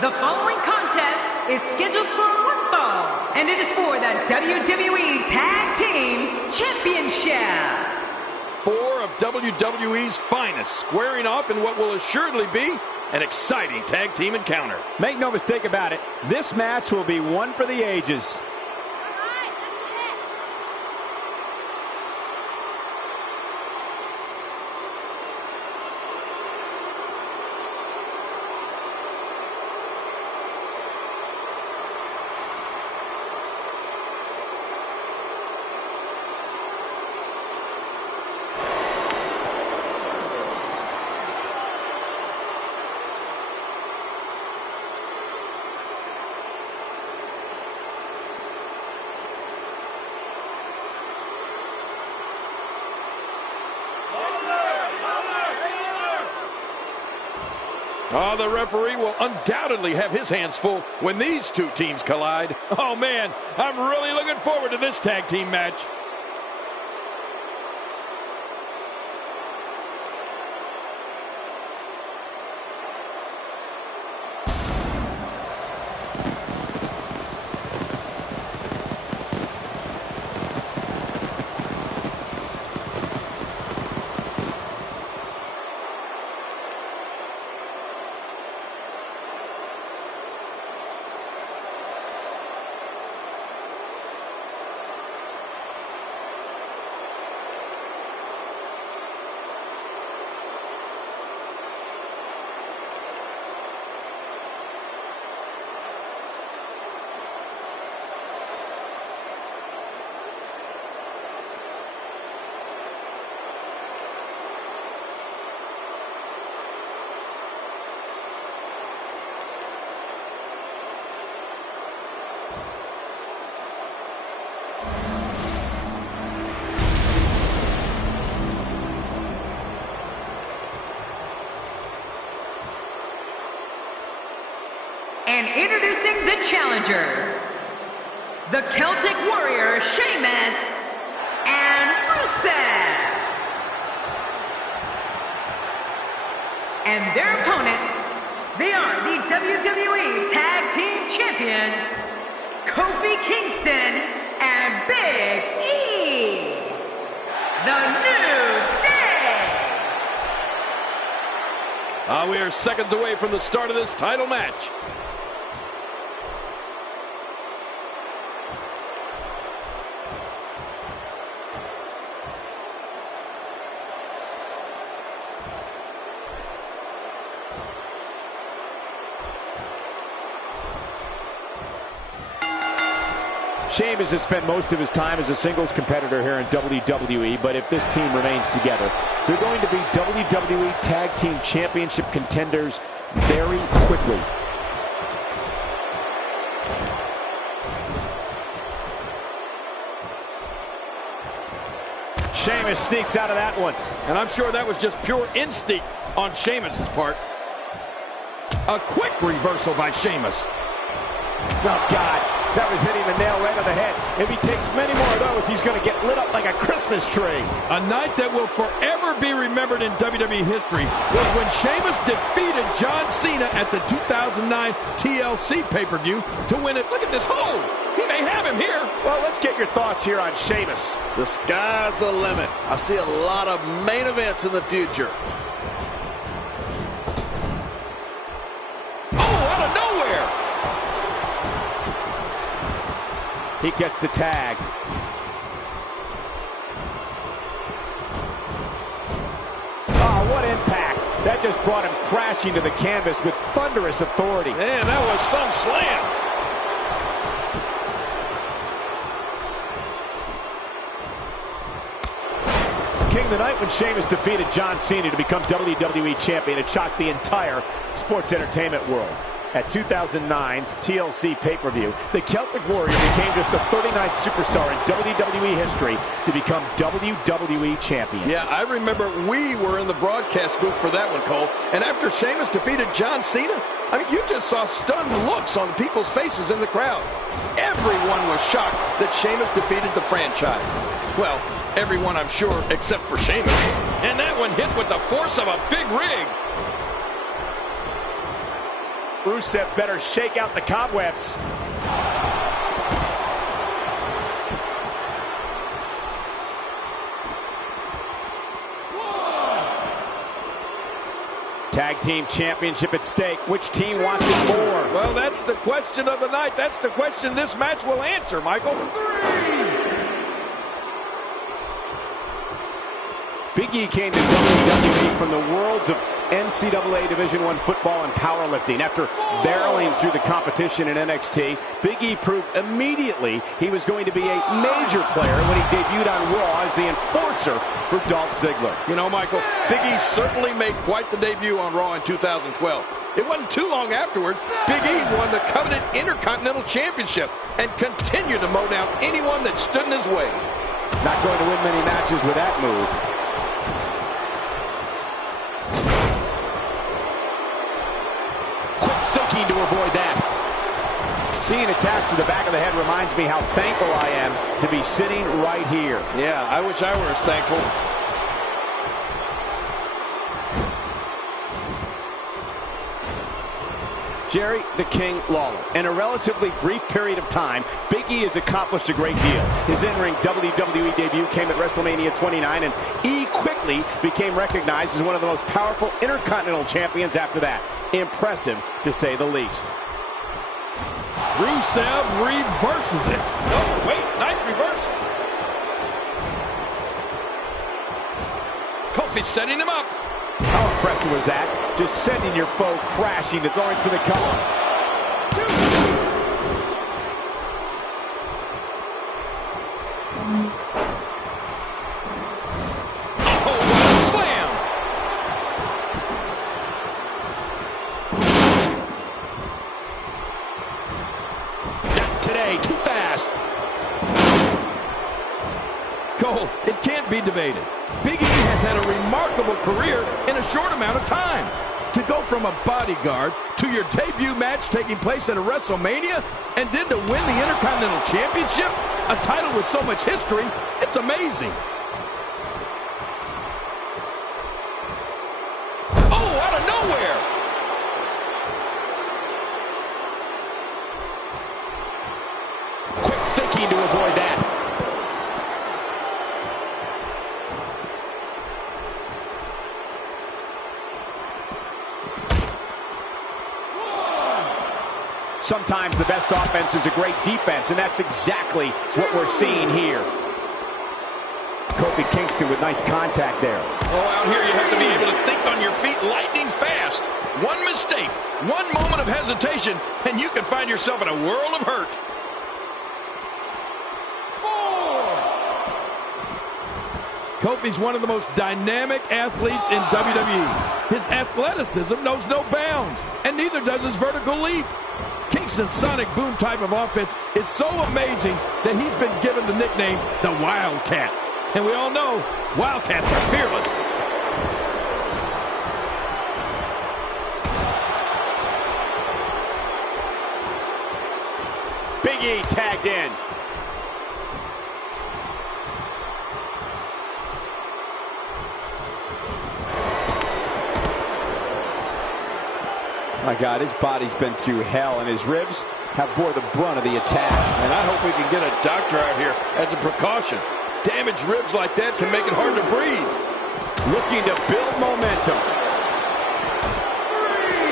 The following contest is scheduled for one fall, and it is for the WWE Tag Team Championship. Four of WWE's finest squaring off in what will assuredly be an exciting tag team encounter. Make no mistake about it, this match will be one for the ages. Oh, the referee will undoubtedly have his hands full when these two teams collide. Oh, man, I'm really looking forward to this tag team match. And introducing the challengers, the Celtic Warrior, Sheamus, and Rusev. And their opponents, they are the WWE Tag Team Champions, Kofi Kingston and Big E. The New Day. We are seconds away from the start of this title match. Sheamus has spent most of his time as a singles competitor here in WWE, but if this team remains together, they're going to be WWE Tag Team Championship contenders very quickly. Sheamus sneaks out of that one. And I'm sure that was just pure instinct on Sheamus's part. A quick reversal by Sheamus. Oh, God. That was hitting the nail right on the head. If he takes many more of those, he's going to get lit up like a Christmas tree. A night that will forever be remembered in WWE history was when Sheamus defeated John Cena at the 2009 TLC pay-per-view to win it. Look at this hole. He may have him here. Well, let's get your thoughts here on Sheamus. The sky's the limit. I see a lot of main events in the future. He gets the tag. Oh, what impact. That just brought him crashing to the canvas with thunderous authority. Man, that was some slam. King of the night when Sheamus defeated John Cena to become WWE Champion. It shocked the entire sports entertainment world. At 2009's TLC pay-per-view, the Celtic Warrior became just the 39th superstar in WWE history to become WWE Champion. Yeah, I remember we were in the broadcast booth for that one, Cole. And after Sheamus defeated John Cena, I mean, you just saw stunned looks on people's faces in the crowd. Everyone was shocked that Sheamus defeated the franchise. Well, everyone, I'm sure, except for Sheamus. And that one hit with the force of a big rig. Rusev better shake out the cobwebs. Tag team championship at stake. Which team wants it more? Well, that's the question of the night. That's the question this match will answer, Michael. Big E came to WWE from the worlds of NCAA Division I football and powerlifting. After barreling through the competition in NXT, Big E proved immediately he was going to be a major player when he debuted on Raw as the enforcer for Dolph Ziggler. You know, Michael, Big E certainly made quite the debut on Raw in 2012. It wasn't too long afterwards, Big E won the coveted Intercontinental Championship and continued to mow down anyone that stood in his way. Not going to win many matches with that move. To avoid that. Seeing attacks to the back of the head reminds me how thankful I am to be sitting right here. Yeah, I wish I were as thankful. Jerry the King Lawler. In a relatively brief period of time, Big E has accomplished a great deal. His in-ring WWE debut came at WrestleMania 29, and E quickly became recognized as one of the most powerful Intercontinental champions after that. Impressive, to say the least. Rusev reverses it. Oh, wait, nice reversal. Kofi's setting him up. How impressive was that? Just sending your foe crashing to going for the cover. Oh, what a slam! Not today, too fast. Cole, it can't be debated. Big E has had a remarkable career in a short amount of time. To go from a bodyguard to your debut match taking place at a WrestleMania, and then to win the Intercontinental Championship, a title with so much history, it's amazing. Oh, out of nowhere! Quick thinking to avoid that. Sometimes the best offense is a great defense, and that's exactly what we're seeing here. Kofi Kingston with nice contact there. Oh, out here you have to be able to think on your feet lightning fast. One mistake, one moment of hesitation, and you can find yourself in a world of hurt. 4. Kofi's one of the most dynamic athletes in WWE. His athleticism knows no bounds, and neither does his vertical leap. Kingston's sonic boom type of offense is so amazing that he's been given the nickname the Wildcat. And we all know Wildcats are fearless. Big E tagged in. My God, his body's been through hell, and his ribs have bore the brunt of the attack. And I hope we can get a doctor out here as a precaution. Damaged ribs like that can make it hard to breathe. Looking to build momentum.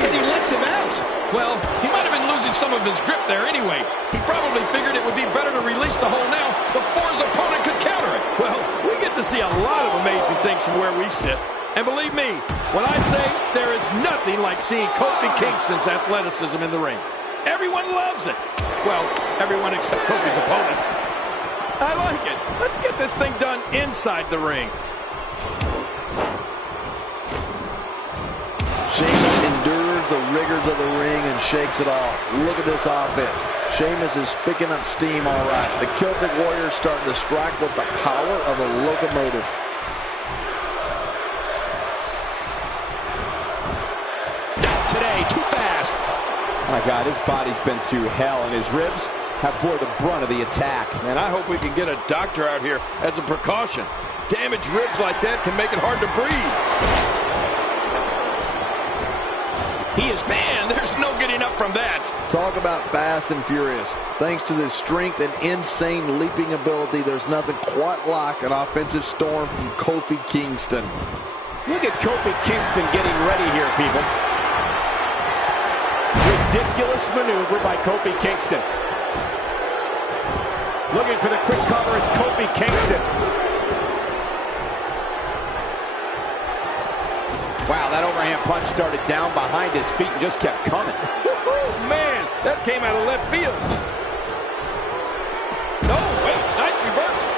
And he lets him out. Well, he might have been losing some of his grip there anyway. He probably figured it would be better to release the hold now before his opponent could counter it. Well, we get to see a lot of amazing things from where we sit. And believe me, when I say there is nothing like seeing Kofi Kingston's athleticism in the ring. Everyone loves it. Well, everyone except Kofi's opponents. I like it. Let's get this thing done inside the ring. Sheamus endures the rigors of the ring and shakes it off. Look at this offense. Sheamus is picking up steam all right. The Celtic Warriors starting to strike with the power of a locomotive. Not today, too fast. My God, his body's been through hell, and his ribs have bore the brunt of the attack. And I hope we can get a doctor out here as a precaution. Damaged ribs like that can make it hard to breathe. He is, man, there's no getting from that. Talk about fast and furious. Thanks to his strength and insane leaping ability, there's nothing quite like an offensive storm from Kofi Kingston. Look at Kofi Kingston getting ready here, people. Ridiculous maneuver by Kofi Kingston. Looking for the quick cover is Kofi Kingston. Wow, that overhand punch started down behind his feet and just kept coming. Man, that came out of left field. No, wait, nice reversal.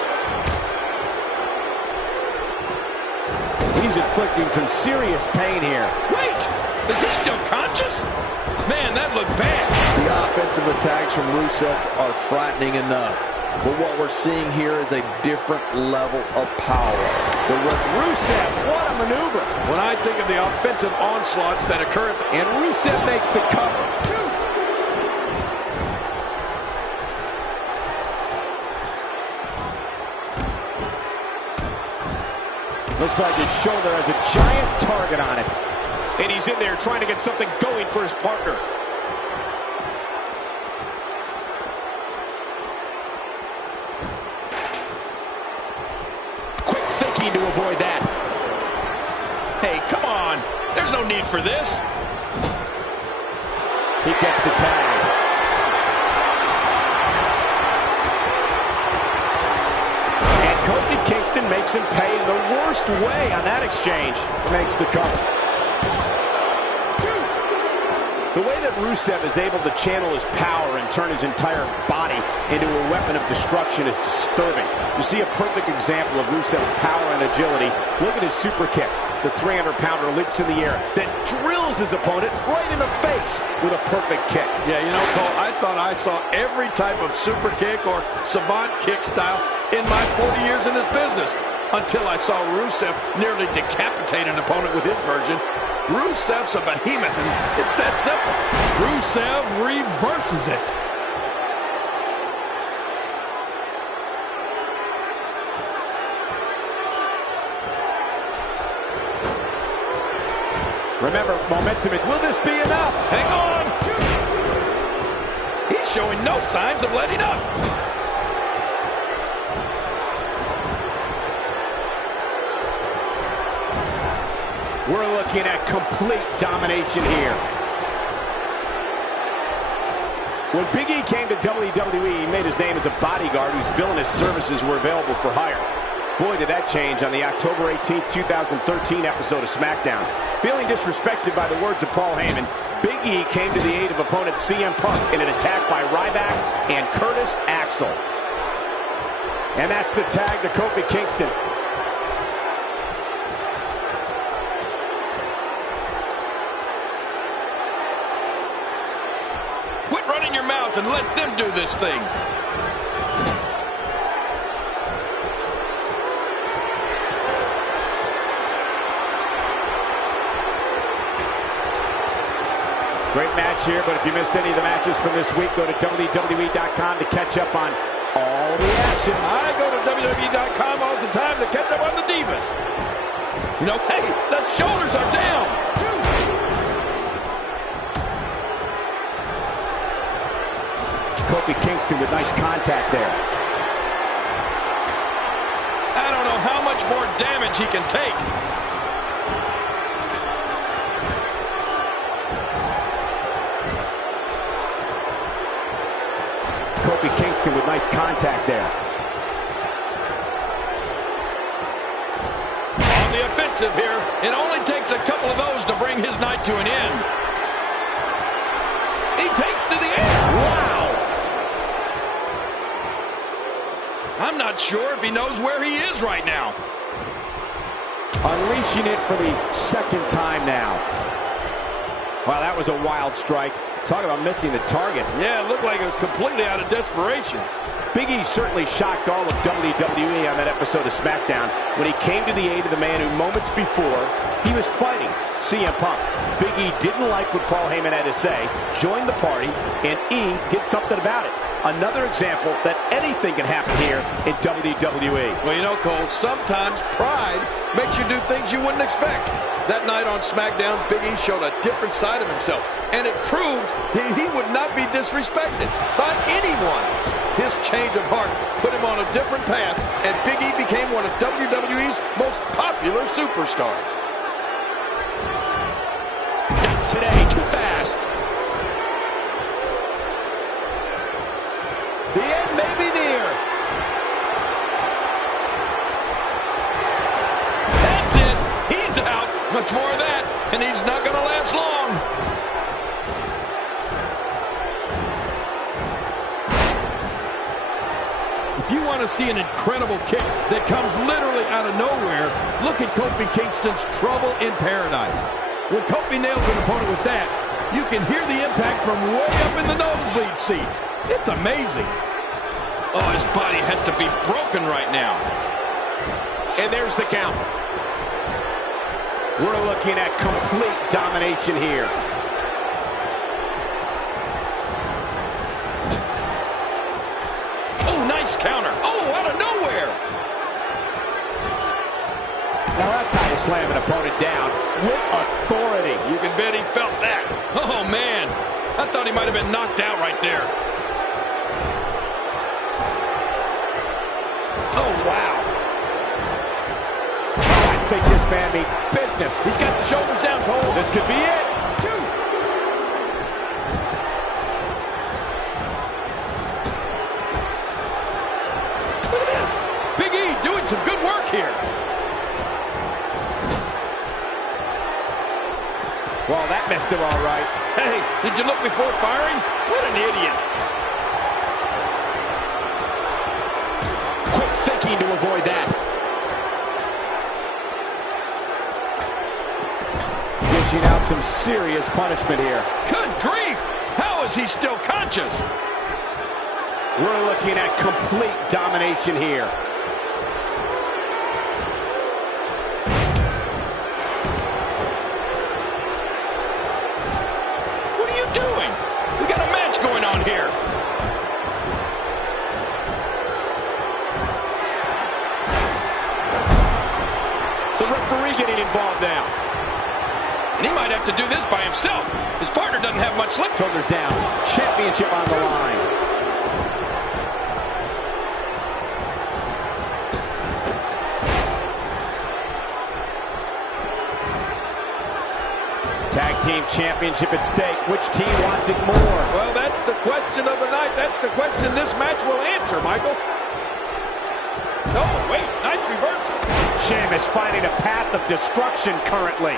He's inflicting some serious pain here. Wait, is he still conscious? Man, that looked bad. The offensive attacks from Rusev are frightening enough. But what we're seeing here is a different level of power. Rusev, what a maneuver. When I think of the offensive onslaughts that occur and Rusev makes the cover. Looks like his shoulder has a giant target on it. And he's in there trying to get something going for his partner. Quick thinking to avoid that. Hey, come on. There's no need for this. He gets the tag. And Kofi Kingston makes him pay in the worst way on that exchange. Makes the cover. The way that Rusev is able to channel his power and turn his entire body into a weapon of destruction is disturbing. You see a perfect example of Rusev's power and agility. Look at his super kick. The 300-pounder leaps in the air, then drills his opponent right in the face with a perfect kick. Yeah, you know, Cole, I thought I saw every type of super kick or savant kick style in my 40 years in this business until I saw Rusev nearly decapitate an opponent with his version. Rusev's a behemoth, and it's that simple. Rusev reverses it. Remember, momentum. Will this be enough? Hang on. He's showing no signs of letting up. We're looking at complete domination here. When Big E came to WWE, he made his name as a bodyguard whose villainous services were available for hire. Boy, did that change on the October 18, 2013 episode of SmackDown. Feeling disrespected by the words of Paul Heyman, Big E came to the aid of opponent CM Punk in an attack by Ryback and Curtis Axel. And that's the tag to Kofi Kingston. Quit running your mouth and let them do this thing. Great match here, but if you missed any of the matches from this week, go to WWE.com to catch up on all the action. I go to WWE.com all the time to catch up on the Divas. You know, hey, the shoulders are down. Kofi Kingston with nice contact there. I don't know how much more damage he can take. Kofi Kingston with nice contact there. On the offensive here. It only takes a couple of those to bring his night to an end. He takes to the air. Wow! I'm not sure if he knows where he is right now. Unleashing it for the second time now. Wow, that was a wild strike. Talk about missing the target. Yeah, it looked like it was completely out of desperation. Big E certainly shocked all of WWE on that episode of SmackDown when he came to the aid of the man who moments before he was fighting CM Punk. Big E didn't like what Paul Heyman had to say, joined the party, and E did something about it. Another example that anything can happen here in WWE. Well, you know, Cole, sometimes pride makes you do things you wouldn't expect. That night on SmackDown, Big E showed a different side of himself, and it proved that he would not be disrespected by anyone. His change of heart put him on a different path, and Big E became one of WWE's most popular superstars. Not today, too fast. The end may be near. That's it. He's out. Much more of that, and he's not going to last long. If you want to see an incredible kick that comes literally out of nowhere, look at Kofi Kingston's Trouble in Paradise. When Kofi nails an opponent with that, you can hear the impact from way up in the nosebleed seats. It's amazing. Oh, his body has to be broken right now. And there's the count. We're looking at complete domination here. Oh, nice counter. Oh, out of nowhere. Now that's how you slam an opponent down with authority. You can bet he felt that. Oh, man. I thought he might have been knocked out right there. Oh, wow. I think this man means business. He's got the shoulders down, Cole. This could be it. Two. Look at this. Big E doing some good work here. Well, that missed him all right. Hey, did you look before firing? What an idiot. Quick thinking to avoid that. Dishing out some serious punishment here. Good grief. How is he still conscious? We're looking at complete domination here. What are you doing? We got a match going on here. The referee getting involved now. And he might have to do this by himself. His partner doesn't have much left. Shoulders down. Championship on the line. Tag team championship at stake. Which team wants it more? Well, that's the question of the night. That's the question this match will answer, Michael. Oh, wait. Nice reversal. Sheamus finding a path of destruction currently.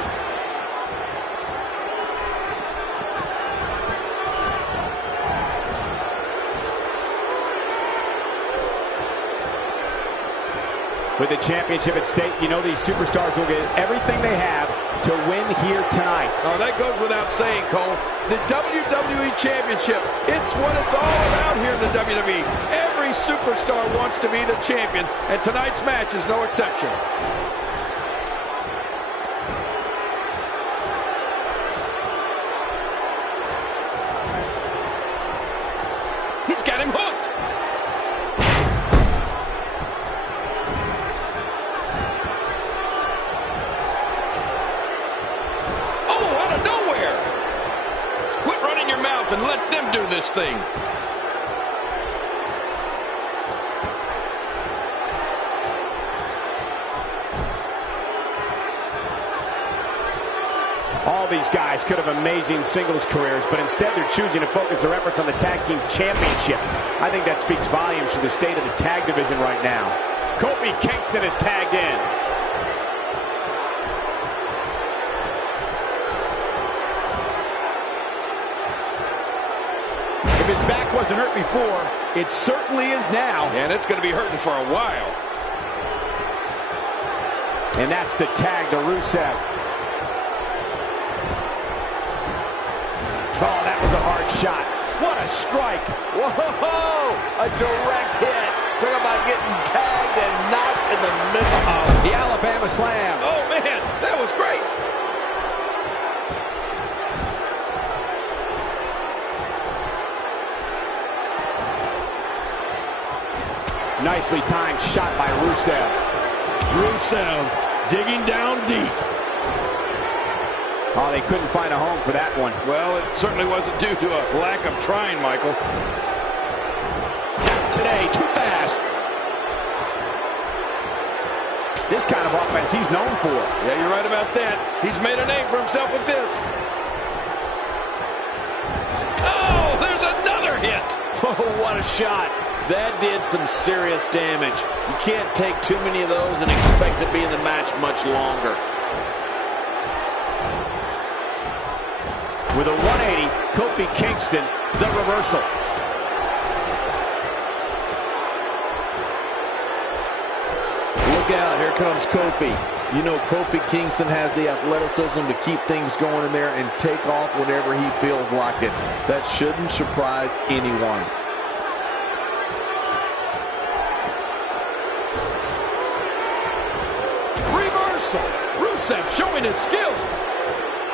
With the championship at stake, you know these superstars will get everything they have to win here tonight. Oh, that goes without saying, Cole. The WWE Championship, it's what it's all about here in the WWE. Every superstar wants to be the champion, and tonight's match is no exception. He's got him hooked. And let them do this thing. All these guys could have amazing singles careers, but instead they're choosing to focus their efforts on the tag team championship. I think that speaks volumes to the state of the tag division right now. Kofi Kingston is tagged in. If his back wasn't hurt before, it certainly is now. And it's going to be hurting for a while. And that's the tag to Rusev. Oh, that was a hard shot. What a strike. Whoa! A direct hit. Talk about getting tagged and knocked in the middle. The Alabama slam. Oh, man, that was great. Nicely timed shot by Rusev. Rusev digging down deep. Oh, they couldn't find a home for that one. Well, it certainly wasn't due to a lack of trying, Michael. Not today, too fast. This kind of offense he's known for. Yeah, you're right about that. He's made a name for himself with this. Oh, there's another hit. Oh, what a shot. That did some serious damage. You can't take too many of those and expect to be in the match much longer. With a 180, Kofi Kingston, the reversal. Look out, here comes Kofi. You know Kofi Kingston has the athleticism to keep things going in there and take off whenever he feels like it. That shouldn't surprise anyone. Reversal. Rusev showing his skills.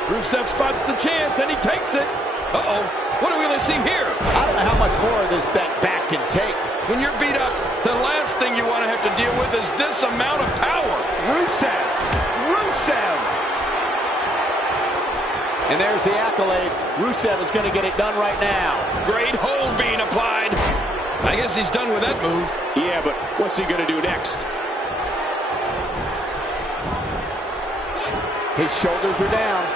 Rusev spots the chance and he takes it. Uh-oh. What do we really see here? I don't know how much more of this that back can take. When you're beat up, the last thing you want to have to deal with is this amount of power. Rusev. Rusev. And there's the accolade. Rusev is going to get it done right now. Great hold being applied. I guess he's done with that move. Yeah, but what's he going to do next? His shoulders are down.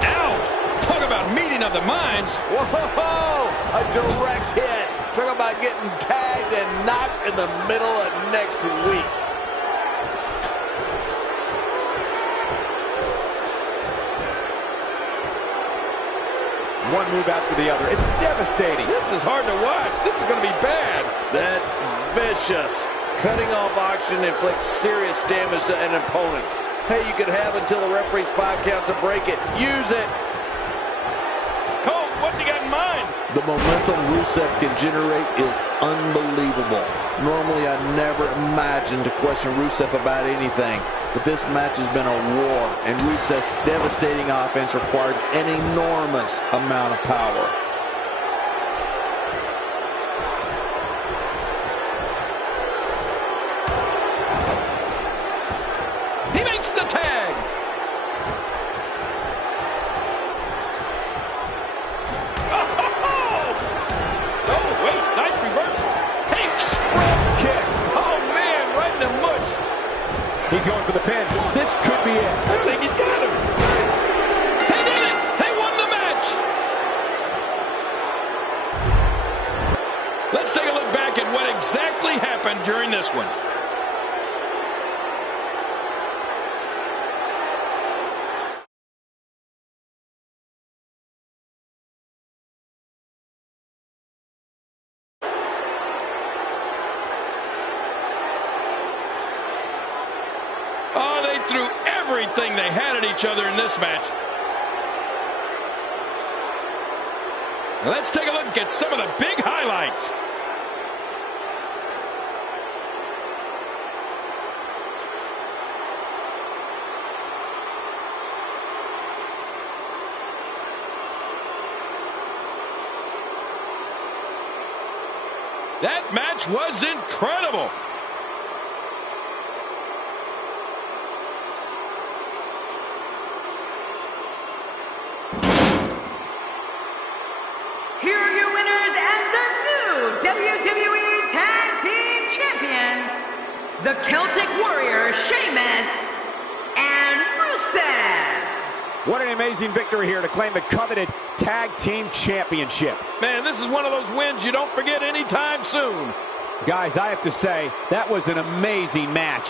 Out! Talk about meeting of the minds. Whoa! A direct hit. Talk about getting tagged and knocked in the middle of next week. One move after the other. It's devastating. This is hard to watch. This is going to be bad. That's vicious. Cutting off oxygen inflicts serious damage to an opponent. Hey, you could have until the referee's 5 count to break it. Use it. Cole, what's he got in mind? The momentum Rusev can generate is unbelievable. Normally, I never imagined to question Rusev about anything. But this match has been a war, and Rusev's devastating offense requires an enormous amount of power. He makes the tag. Oh, wait, nice reversal. Hey, front kick. Oh, man, right in the mush. He's going for the pin. This could be it. I think he's got him. They did it. They won the match. Let's take a look back at what exactly happened during this one. Oh, they threw everything they had at each other in this match. Now let's take a look at some of the big highlights. That match was incredible. Here are your winners and the new WWE Tag Team Champions, the Celtic Warrior, Sheamus and Rusev. What an amazing victory here to claim the coveted Tag Team Championship. Man, this is one of those wins you don't forget anytime soon. Guys, I have to say, that was an amazing match.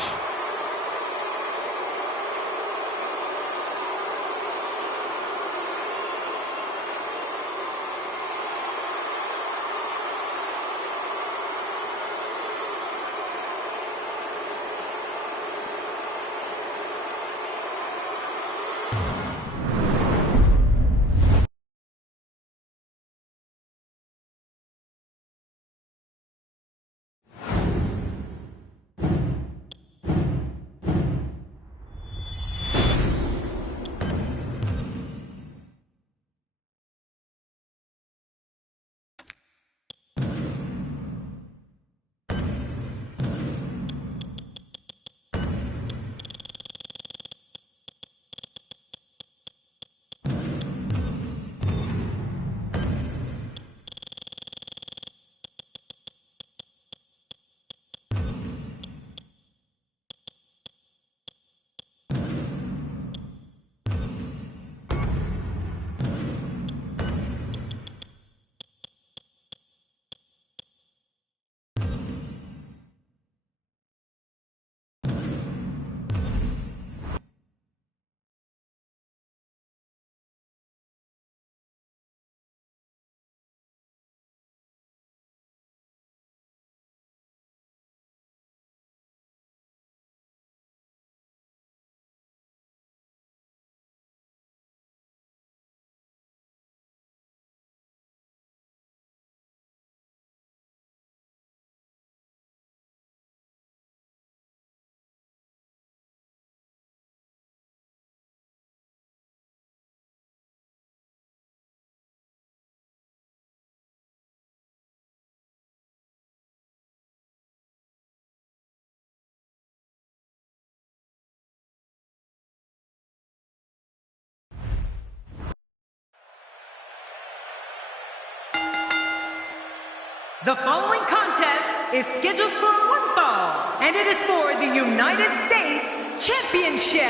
The following contest is scheduled for one fall, and it is for the United States Championship.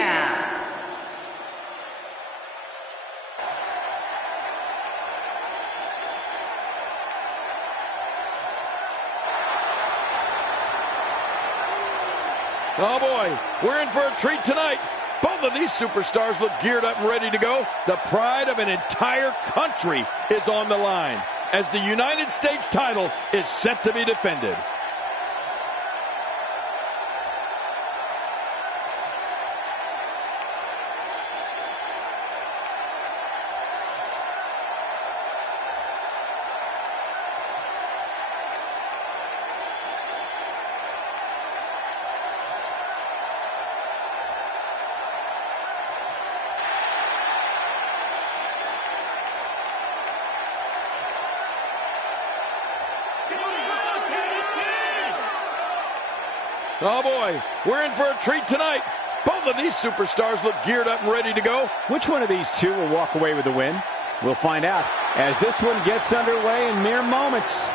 Oh boy, we're in for a treat tonight. Both of these superstars look geared up and ready to go. The pride of an entire country is on the line as the United States title is set to be defended. Oh boy, we're in for a treat tonight. Both of these superstars look geared up and ready to go. Which one of these two will walk away with the win? We'll find out as this one gets underway in mere moments.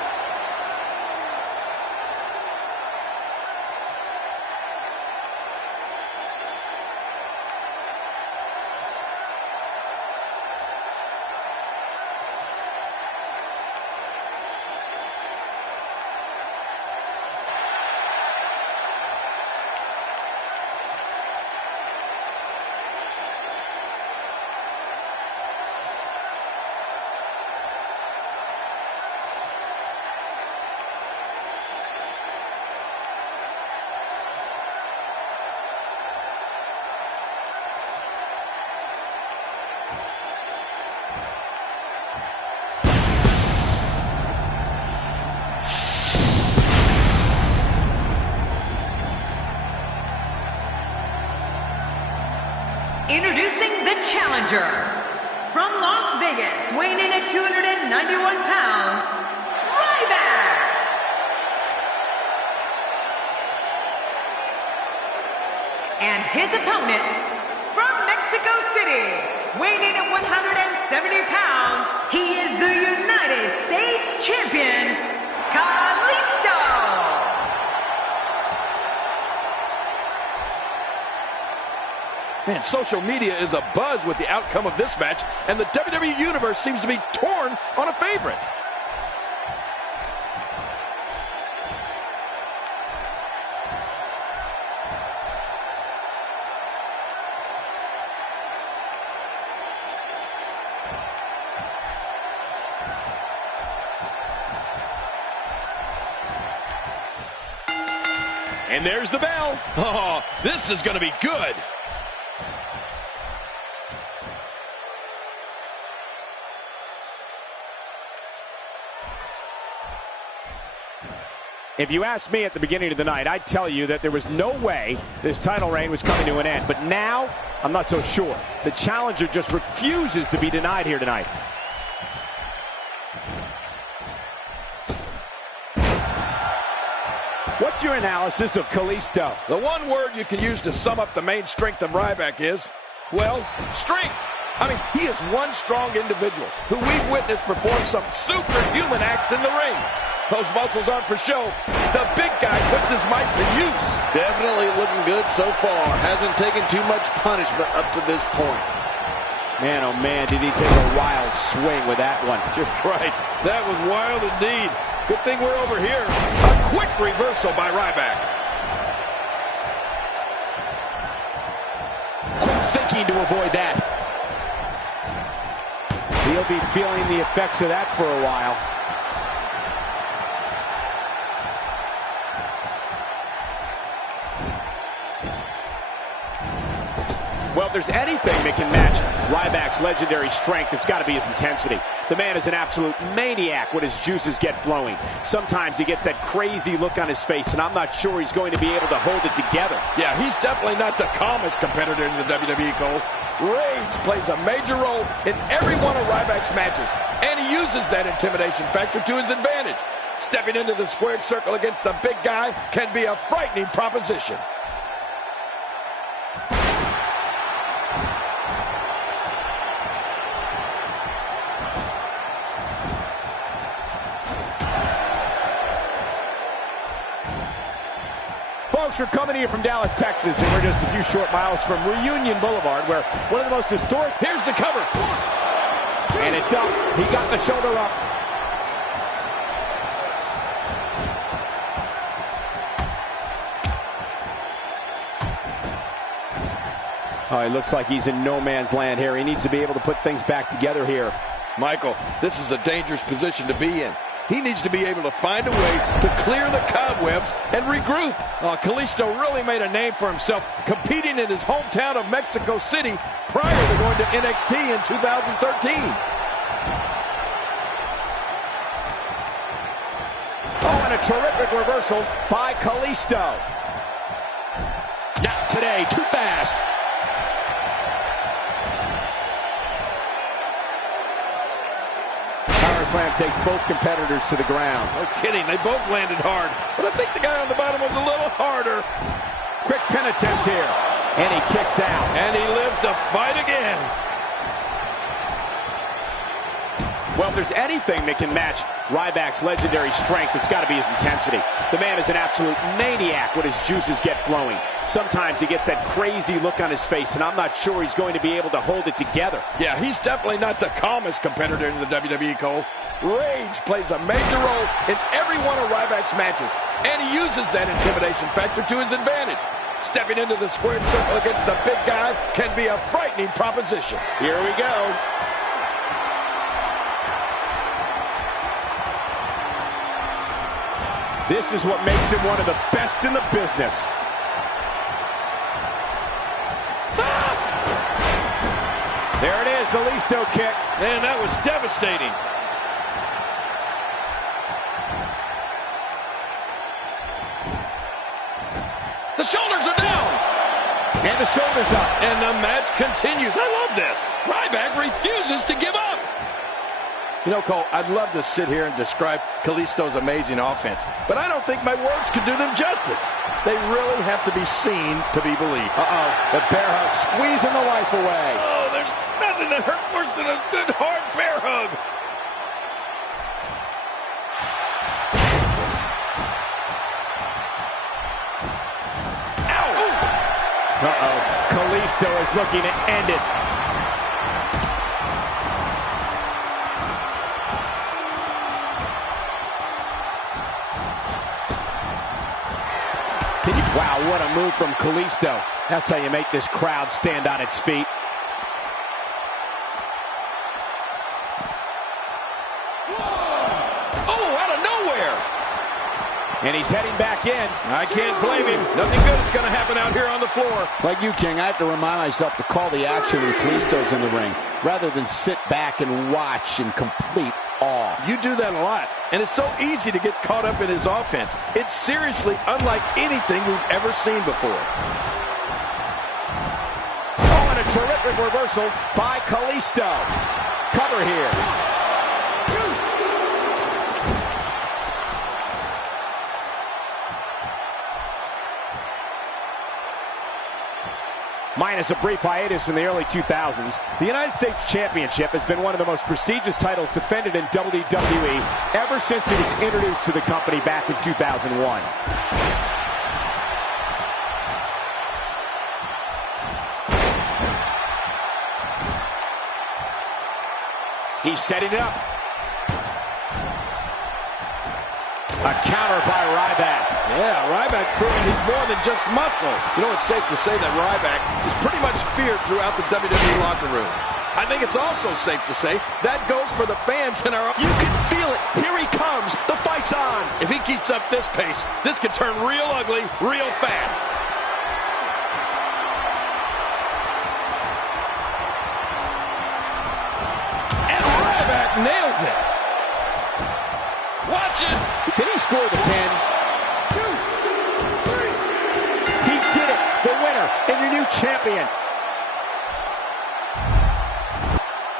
Introducing the challenger, from Las Vegas, weighing in at 291 pounds, Ryback! And his opponent, from Mexico City, weighing in at 170 pounds, he is the United States Champion, Kalisto! Man, social media is abuzz with the outcome of this match, and the WWE Universe seems to be torn on a favorite. And there's the bell. Oh, this is going to be good. If you asked me at the beginning of the night, I'd tell you that there was no way this title reign was coming to an end. But now, I'm not so sure. The challenger just refuses to be denied here tonight. What's your analysis of Kalisto? The one word you can use to sum up the main strength of Ryback is, well, strength. I mean, he is one strong individual who we've witnessed perform some superhuman acts in the ring. Those muscles aren't for show. The big guy puts his might to use. Definitely looking good so far. Hasn't taken too much punishment up to this point. Man, oh man, did he take a wild swing with that one. You're right. That was wild indeed. Good thing we're over here. A quick reversal by Ryback. Quick thinking to avoid that. He'll be feeling the effects of that for a while. Well, if there's anything that can match Ryback's legendary strength, it's got to be his intensity. The man is an absolute maniac when his juices get flowing. Sometimes he gets that crazy look on his face, and I'm not sure he's going to be able to hold it together. Yeah, he's definitely not the calmest competitor in the WWE, Cole. Rage plays a major role in every one of Ryback's matches, and he uses that intimidation factor to his advantage. Stepping into the squared circle against the big guy can be a frightening proposition. Folks, we're coming here from Dallas, Texas, and we're just a few short miles from Reunion Boulevard, where one of the most historic... Here's the cover. 1, 2. And it's up. He got the shoulder up. Oh, it looks like he's in no man's land here. He needs to be able to put things back together here. Michael, this is a dangerous position to be in. He needs to be able to find a way to clear the cobwebs and regroup. Kalisto really made a name for himself competing in his hometown of Mexico City prior to going to NXT in 2013. Oh, and a terrific reversal by Kalisto. Not today, too fast. Slam takes both competitors to the ground. No kidding, they both landed hard, but I think the guy on the bottom was a little harder. Quick pin attempt here, and he kicks out. And he lives to fight again. Well, if there's anything that can match Ryback's legendary strength, it's got to be his intensity. The man is an absolute maniac when his juices get flowing. Sometimes he gets that crazy look on his face, and I'm not sure he's going to be able to hold it together. Yeah, he's definitely not the calmest competitor in the WWE, Cole. Rage plays a major role in every one of Ryback's matches, and he uses that intimidation factor to his advantage. Stepping into the squared circle against the big guy can be a frightening proposition. Here we go. This is what makes him one of the best in the business. Ah! There it is, the Kalisto kick. Man, that was devastating. The shoulders are down. And the shoulders up. And the match continues. I love this. Ryback refuses to give up. You know, Cole, I'd love to sit here and describe Kalisto's amazing offense, but I don't think my words could do them justice. They really have to be seen to be believed. Uh-oh, the bear hug squeezing the life away. Oh, there's nothing that hurts worse than a good, hard bear hug. Ow! Uh-oh, Kalisto is looking to end it. Wow, what a move from Kalisto. That's how you make this crowd stand on its feet. Oh, out of nowhere. And he's heading back in. I can't blame him. Nothing good is going to happen out here on the floor. Like you, King, I have to remind myself to call the action when Kalisto's in the ring, rather than sit back and watch in complete awe. You do that a lot, and it's so easy to get caught up in his offense. It's seriously unlike anything we've ever seen before. Oh, and a terrific reversal by Kalisto. Cover here. 1, 2. Minus a brief hiatus in the early 2000s, the United States Championship has been one of the most prestigious titles defended in WWE ever since it was introduced to the company back in 2001. He's setting it up. A counter by Ryback. Yeah, Ryback's proving he's more than just muscle. You know, it's safe to say that Ryback is pretty much feared throughout the WWE locker room. I think it's also safe to say that goes for the fans in our... You can feel it. Here he comes. The fight's on. If he keeps up this pace, this could turn real ugly real fast. And Ryback nails it. Watch it. Can he score the pin? 2, 3. He did it. The winner and your new champion.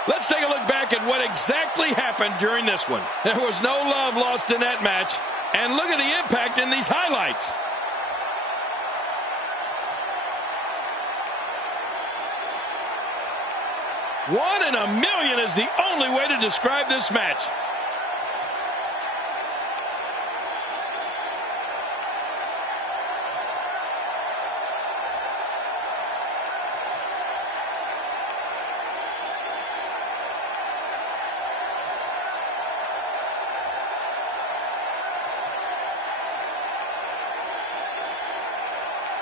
Let's take a look back at what exactly happened during this one. There was no love lost in that match. And look at the impact in these highlights. One in a million is the only way to describe this match.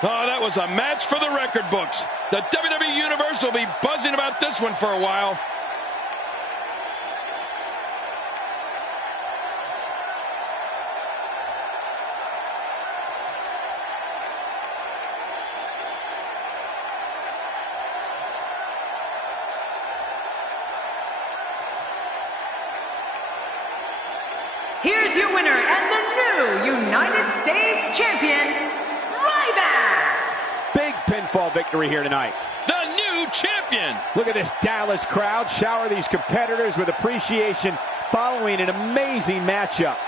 Oh, that was a match for the record books. The WWE Universe will be buzzing about this one for a while. Here's your winner and the new United States Champion, Ryback! Big pinfall victory here tonight. The new champion! Look at this Dallas crowd shower these competitors with appreciation following an amazing matchup.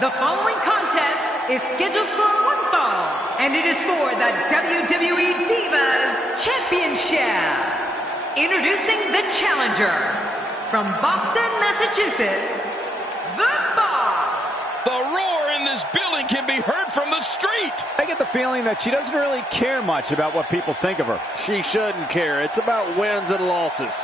The following contest is scheduled for one fall, and it is for the WWE Divas Championship. Introducing the challenger from Boston, Massachusetts, The Boss. The roar in this building can be heard from the street. I get the feeling that she doesn't really care much about what people think of her. She shouldn't care. It's about wins and losses.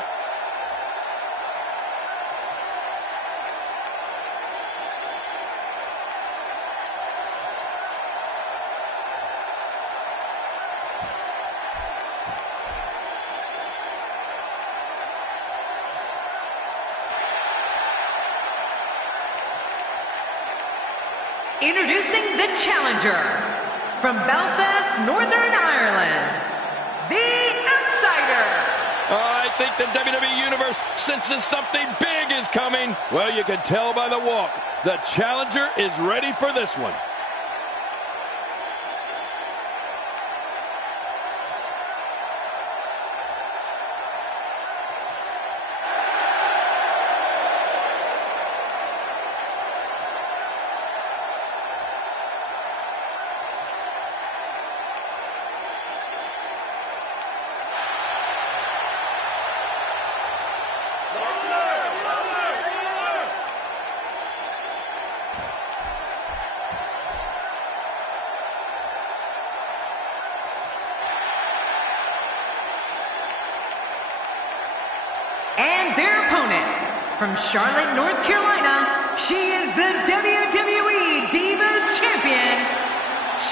Introducing the challenger from Belfast, Northern Ireland, The Outsider. I think the WWE Universe senses something big is coming. Well, you can tell by the walk. The challenger is ready for this one. And their opponent, from Charlotte, North Carolina, she is the WWE Divas Champion,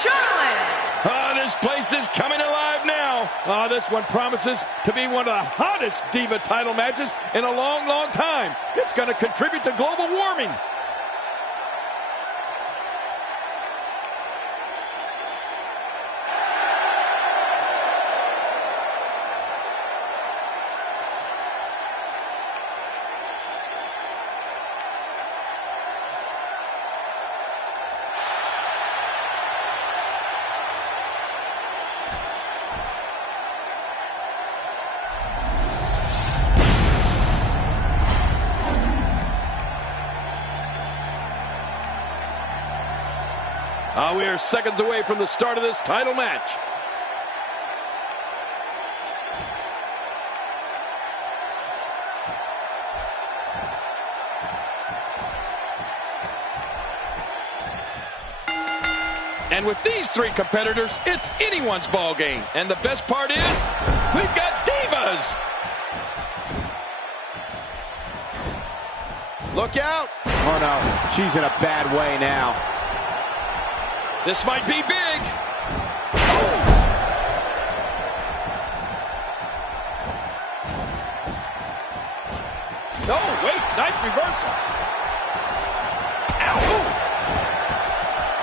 Charlotte. This place is coming alive now. This one promises to be one of the hottest Diva title matches in a long, long time. It's going to contribute to global warming. We are seconds away from the start of this title match. And with these three competitors, it's anyone's ball game. And the best part is, we've got divas. Look out. Oh, no. She's in a bad way now. This might be big. Oh, wait, nice reversal. Ow.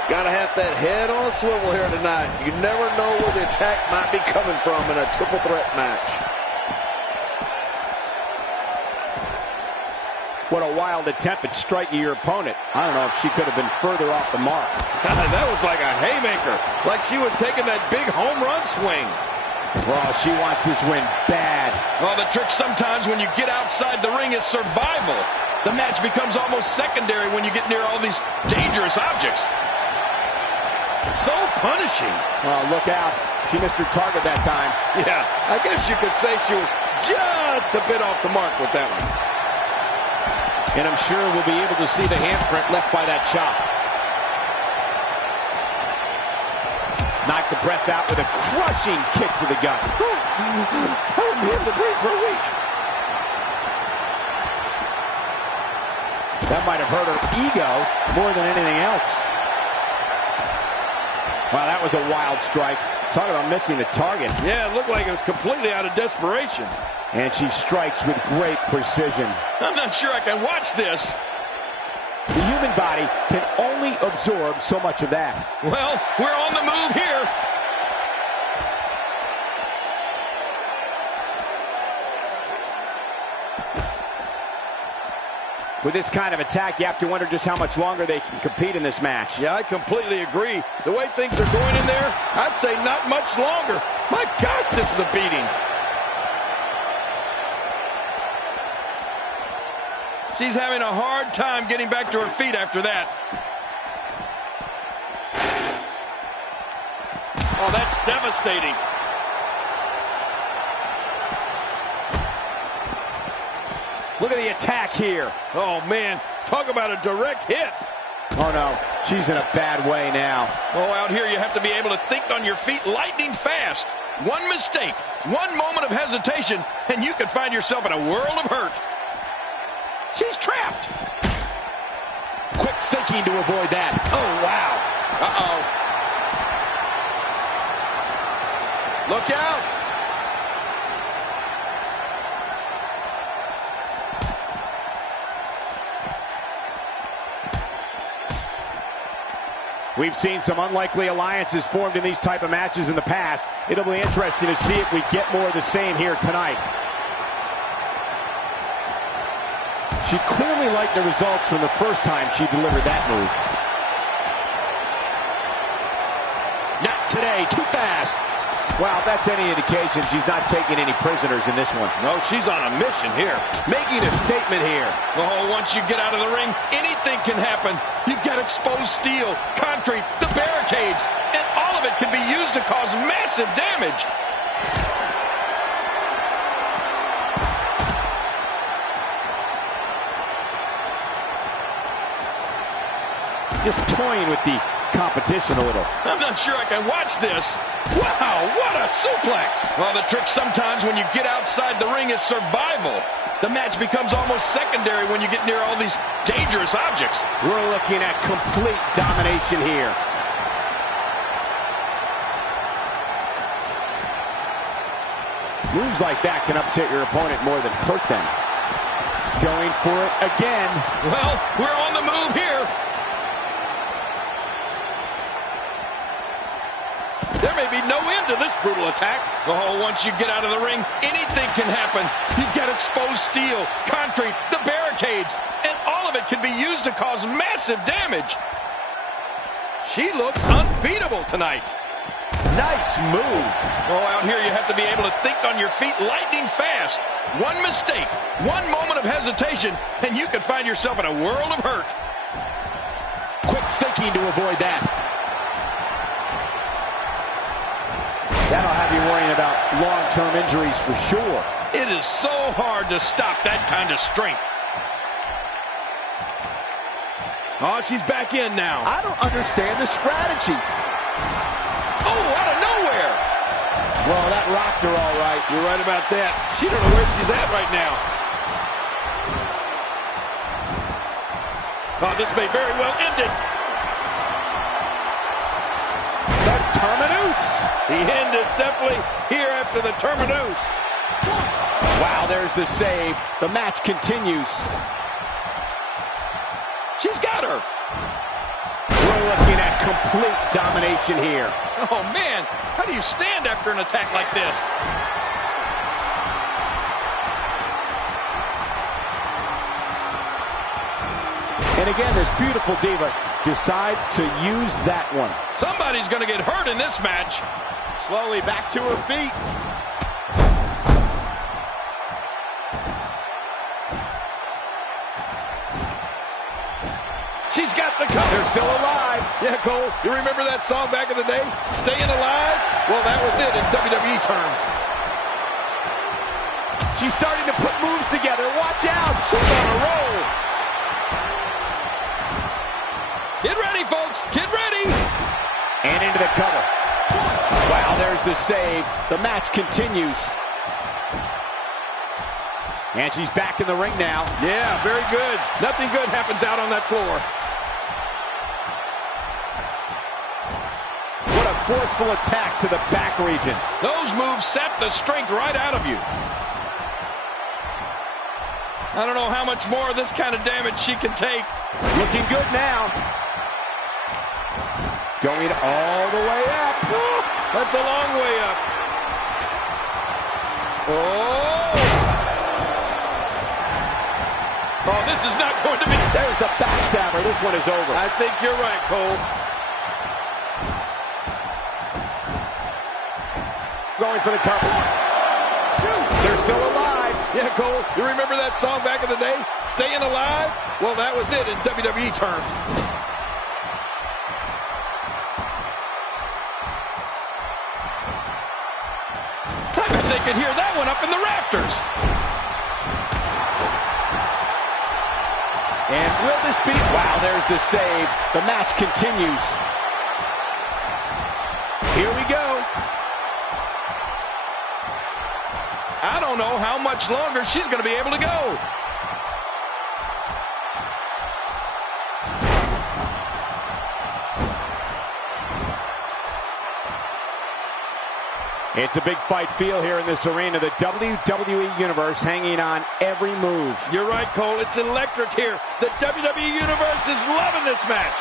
Gotta have that head on a swivel here tonight. You never know where the attack might be coming from in a triple threat match. What a wild attempt at striking your opponent. I don't know if she could have been further off the mark. That was like a haymaker. Like she was taking that big home run swing. Well, she wants this win bad. Well, the trick sometimes when you get outside the ring is survival. The match becomes almost secondary when you get near all these dangerous objects. So punishing. Oh, look out. She missed her target that time. Yeah, I guess you could say she was just a bit off the mark with that one. And I'm sure we'll be able to see the handprint left by that chop. Knocked the breath out with a crushing kick to the gut. I wouldn't be able to breathe for a week. That might have hurt her ego more than anything else. Wow, that was a wild strike. Talk about missing the target. Yeah, it looked like it was completely out of desperation. And she strikes with great precision. I'm not sure I can watch this. The human body can only absorb so much of that. Well, we're on the move here. With this kind of attack, you have to wonder just how much longer they can compete in this match. Yeah, I completely agree. The way things are going in there, I'd say not much longer. My gosh, this is a beating. She's having a hard time getting back to her feet after that. Oh, that's devastating. Look at the attack here. Oh, man. Talk about a direct hit. Oh, no. She's in a bad way now. Oh, out here you have to be able to think on your feet lightning fast. One mistake, one moment of hesitation, and you could find yourself in a world of hurt. She's trapped. Quick thinking to avoid that. Oh, wow. Uh-oh. Look out. We've seen some unlikely alliances formed in these type of matches in the past. It'll be interesting to see if we get more of the same here tonight. She clearly liked the results from the first time she delivered that move. Not today, too fast. Well, if that's any indication, she's not taking any prisoners in this one. No, she's on a mission here. Making a statement here. Oh, once you get out of the ring, anything can happen. You've got exposed steel, concrete, the barricades, and all of it can be used to cause massive damage. Just toying with the competition a little. I'm not sure I can watch this. Wow, what a suplex. Well, the trick sometimes when you get outside the ring is survival. The match becomes almost secondary when you get near all these dangerous objects. We're looking at complete domination here. Moves like that can upset your opponent more than hurt them. Going for it again. Well, we're on the move here. There may be no end to this brutal attack. Oh, once you get out of the ring, anything can happen. You've got exposed steel, concrete, the barricades, and all of it can be used to cause massive damage. She looks unbeatable tonight. Nice move. Oh, out here you have to be able to think on your feet lightning fast. One mistake, one moment of hesitation, and you could find yourself in a world of hurt. Quick thinking to avoid that. That'll have you worrying about long-term injuries for sure. It is so hard to stop that kind of strength. Oh, she's back in now. I don't understand the strategy. Oh, out of nowhere. Well, that rocked her all right. You're right about that. She don't know where she's at right now. Oh, this may very well end it. The terminus. The end is definitely here after the terminus. Wow, there's the save. The match continues. She's got her. We're looking at complete domination here. Oh, man. How do you stand after an attack like this? And again, this beautiful diva decides to use that one. Somebody's going to get hurt in this match. Slowly back to her feet. She's got the cover. They're still alive. Yeah, Cole, you remember that song back in the day? Staying Alive? Well, that was it in WWE terms. She's starting to put moves together. Watch out. She's on a roll. Get ready, folks. Get ready. And into the cover. Wow, there's the save. The match continues. And she's back in the ring now. Yeah, very good. Nothing good happens out on that floor. What a forceful attack to the back region. Those moves sap the strength right out of you. I don't know how much more of this kind of damage she can take. Looking good now. Going all the way up. Oh, that's a long way up. Oh! Oh, this is not going to be... There's the backstabber. This one is over. I think you're right, Cole. Going for the cover. They're still alive. Yeah, Cole, you remember that song back in the day? Staying Alive? Well, that was it in WWE terms. I bet they could hear that one up in the rafters. And will this be? Wow, there's the save. The match continues. Here we go. I don't know how much longer she's going to be able to go. It's a big fight feel here in this arena. The WWE Universe hanging on every move. You're right, Cole. It's electric here. The WWE Universe is loving this match.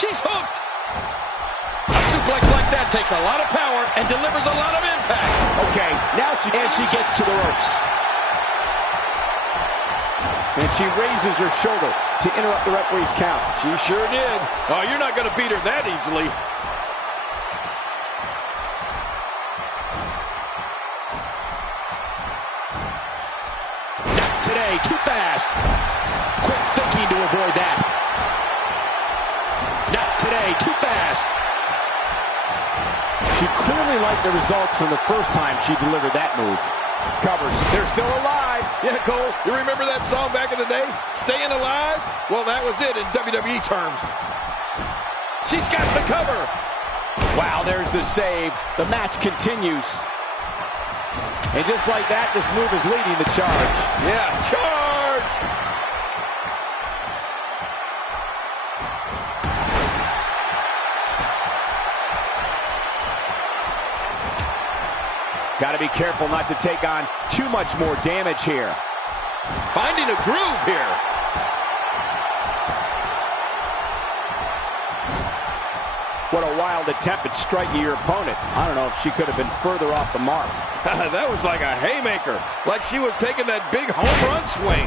She's hooked. A suplex like that takes a lot of power and delivers a lot of impact. Okay, now she gets to the ropes. And she raises her shoulder to interrupt the referee's count. She sure did. Oh, you're not going to beat her that easily. Not today, too fast. Quick thinking to avoid that. Not today, too fast. She clearly liked the results from the first time she delivered that move. Covers. They're still alive. Yeah, Cole, you remember that song back in the day? Staying Alive? Well, that was it in WWE terms. She's got the cover. Wow, there's the save. The match continues. And just like that, this move is leading the charge. Yeah, charge! Got to be careful not to take on too much more damage here. Finding a groove here. What a wild attempt at striking your opponent. I don't know if she could have been further off the mark. That was like a haymaker. Like she was taking that big home run swing.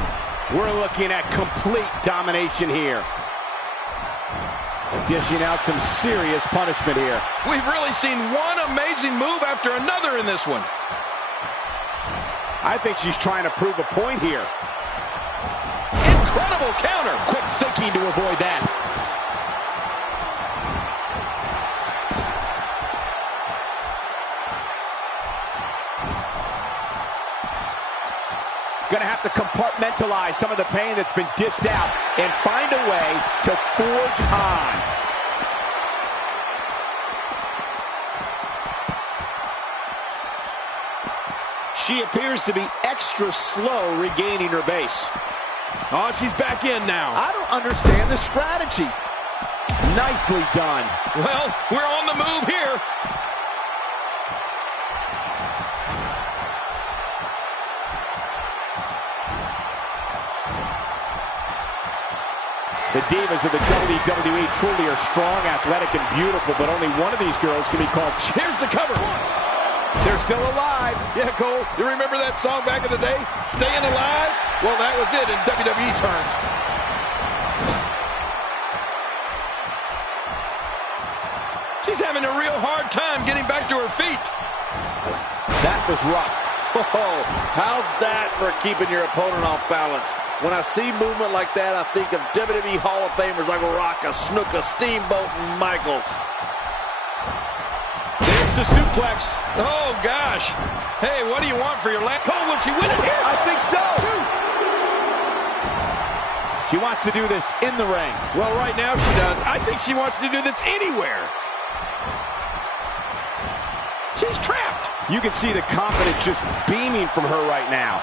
We're looking at complete domination here. Dishing out some serious punishment here. We've really seen one amazing move after another in this one. I think she's trying to prove a point here. Incredible counter. Quick thinking to avoid that. Gonna have to compartmentalize some of the pain that's been dished out and find a way to forge on. She appears to be extra slow regaining her base. Oh, she's back in now. I don't understand the strategy. Nicely done. Well, we're on the move here. The divas of the WWE truly are strong, athletic, and beautiful, but only one of these girls can be called. Here's the cover. They're still alive. Yeah, Cole, you remember that song back in the day? Staying Alive? Well, that was it in WWE terms. She's having a real hard time getting back to her feet. That was rough. Oh, how's that for keeping your opponent off balance? When I see movement like that, I think of WWE Hall of Famers like Rocca, Snuka, Steamboat, and Michaels. There's the suplex. Oh, gosh. Hey, what do you want for your last? Cole, will she win it here? I think so. She wants to do this in the ring. Well, right now she does. I think she wants to do this anywhere. She's trapped. You can see the confidence just beaming from her right now.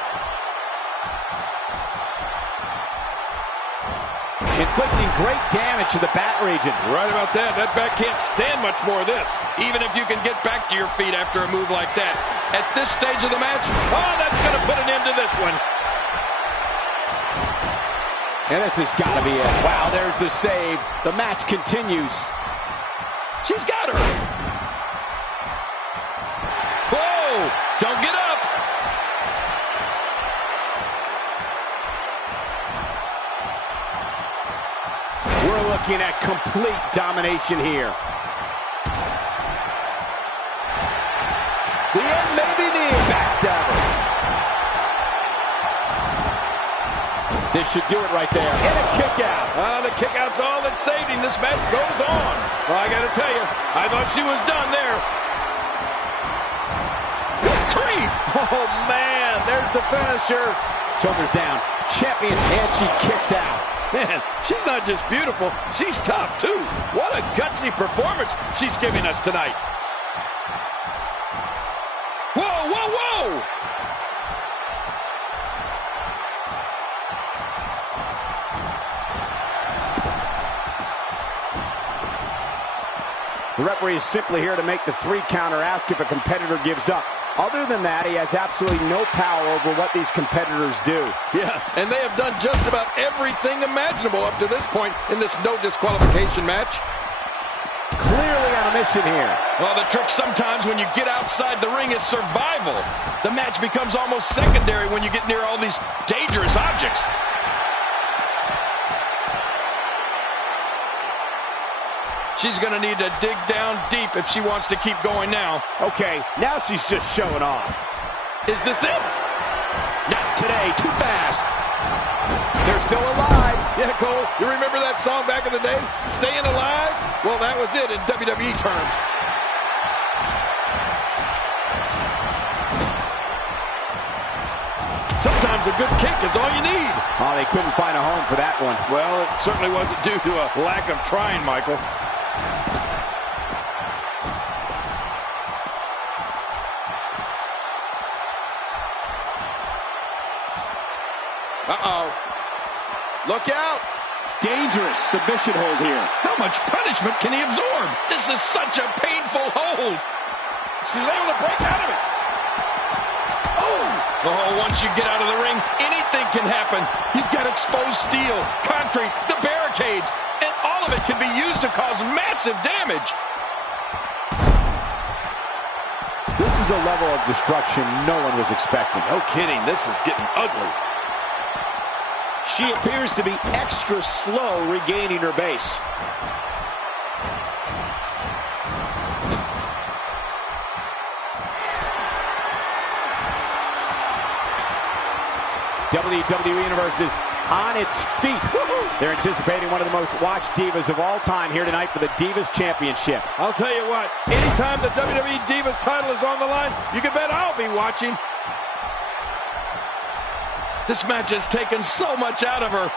Inflicting great damage to the back region. Right about that. That back can't stand much more of this. Even if you can get back to your feet after a move like that. At this stage of the match, oh, that's going to put an end to this one. And this has got to be it. Wow, there's the save. The match continues. She's got her. Whoa, don't get up. We're looking at complete domination here. The end may be near. Backstabber. This should do it right there. And a kick out. The kick out's all that saved him. This match goes on. Well, I got to tell you, I thought she was done there. Good grief. Oh, man, there's the finisher. Shoulders down. Champion, and she kicks out. Man, she's not just beautiful, she's tough, too. What a gutsy performance she's giving us tonight. Whoa, whoa, whoa! The referee is simply here to make the 3 counter, ask if a competitor gives up. Other than that, he has absolutely no power over what these competitors do. Yeah, and they have done just about everything imaginable up to this point in this no disqualification match. Clearly on a mission here. Well, the trick sometimes when you get outside the ring is survival. The match becomes almost secondary when you get near all these dangerous objects. She's going to need to dig down deep if she wants to keep going now. Okay, now she's just showing off. Is this it? Not today, too fast. They're still alive. Yeah, Cole, you remember that song back in the day? Staying Alive? Well, that was it in WWE terms. Sometimes a good kick is all you need. Oh, they couldn't find a home for that one. Well, it certainly wasn't due to a lack of trying, Michael. Uh-oh. Look out. Dangerous submission hold here. How much punishment can he absorb? This is such a painful hold. She's able to break out of it. Oh, once you get out of the ring, anything can happen. You've got exposed steel, concrete, the barricades, and all of it can be used to cause massive damage. This is a level of destruction no one was expecting. No kidding, this is getting ugly. She appears to be extra slow regaining her base. WWE Universe is on its feet. They're anticipating one of the most watched divas of all time here tonight for the Divas Championship. I'll tell you what, anytime the WWE Divas title is on the line, you can bet I'll be watching. This match has taken so much out of her.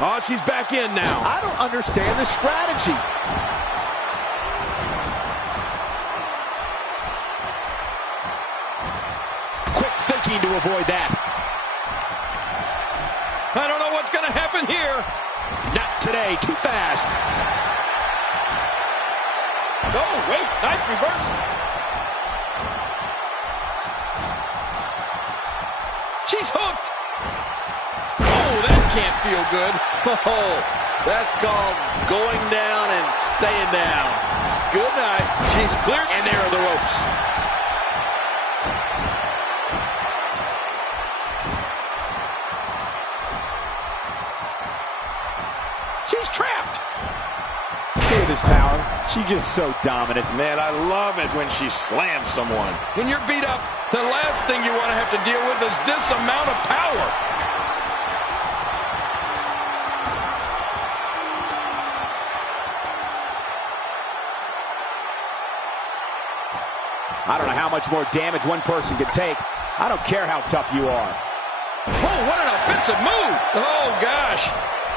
Oh, she's back in now. I don't understand the strategy. Quick thinking to avoid that. I don't know what's going to happen here. Not today, too fast. Oh, wait, nice reversal. She's hooked. Oh, that can't feel good. Oh, that's called going down and staying down. Good night. She's clear, and there are the ropes. She's trapped. Look at this power. She's just so dominant. Man, I love it when she slams someone. When you're beat up, the last thing you want to have to deal with is this amount of power. I don't know how much more damage one person can take. I don't care how tough you are. Oh, what an offensive move. Oh, gosh.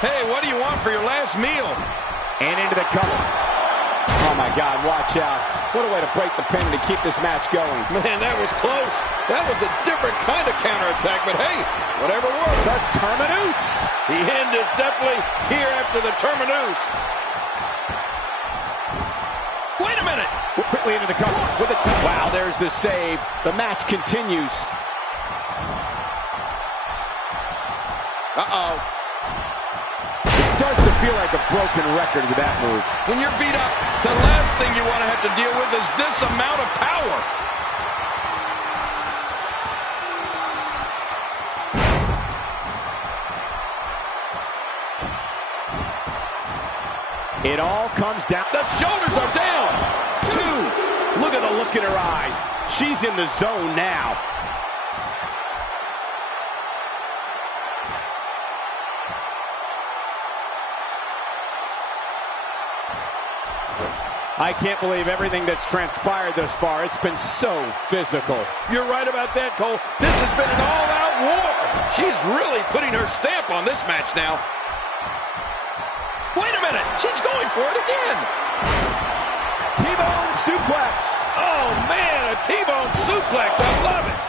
Hey, what do you want for your last meal? And into the cover. Oh, my God, watch out. What a way to break the pin and to keep this match going. Man, that was close. That was a different kind of counterattack, but hey, whatever works. The Terminus. The end is definitely here after the Terminus. Wait a minute. Quickly into the cover. With a wow, there's the save. The match continues. Uh-oh. It starts to feel like a broken record with that move. When you're beat up, the last thing you want to have to deal with is this amount of power. It all comes down. The shoulders are down. 2. Look at the look in her eyes. She's in the zone now. I can't believe everything that's transpired thus far. It's been so physical. You're right about that, Cole. This has been an all-out war. She's really putting her stamp on this match now. Wait a minute. She's going for it again. T-bone suplex. Oh, man, a T-bone suplex. I love it.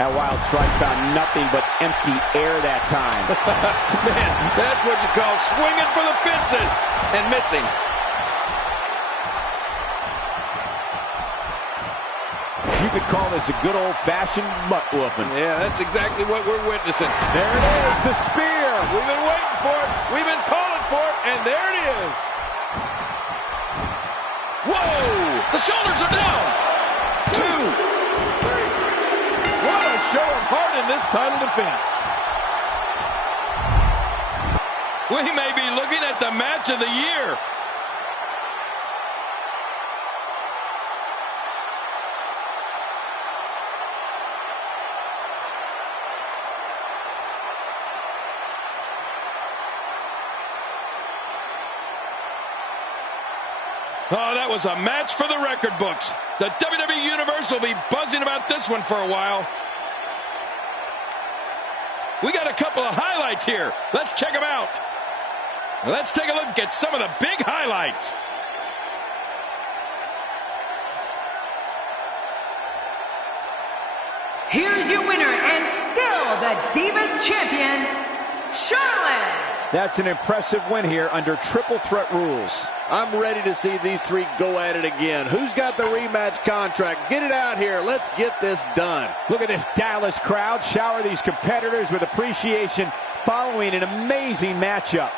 That wild strike found nothing but empty air that time. Man, that's what you call swinging for the fences and missing. You could call this a good old-fashioned butt-whooping. Yeah, that's exactly what we're witnessing. There it is, the spear. We've been waiting for it. We've been calling for it, and there it is. Whoa! The shoulders are down. 2. What a show of heart in this title defense. We may be looking at the match of the year. Oh, that was a match for the record books. The WWE Universe will be buzzing about this one for a while. We got a couple of highlights here. Let's check them out. Let's take a look at some of the big highlights. Here's your winner and still the Divas Champion, Charlotte. That's an impressive win here under triple threat rules. I'm ready to see these three go at it again. Who's got the rematch contract? Get it out here. Let's get this done. Look at this Dallas crowd shower these competitors with appreciation following an amazing matchup.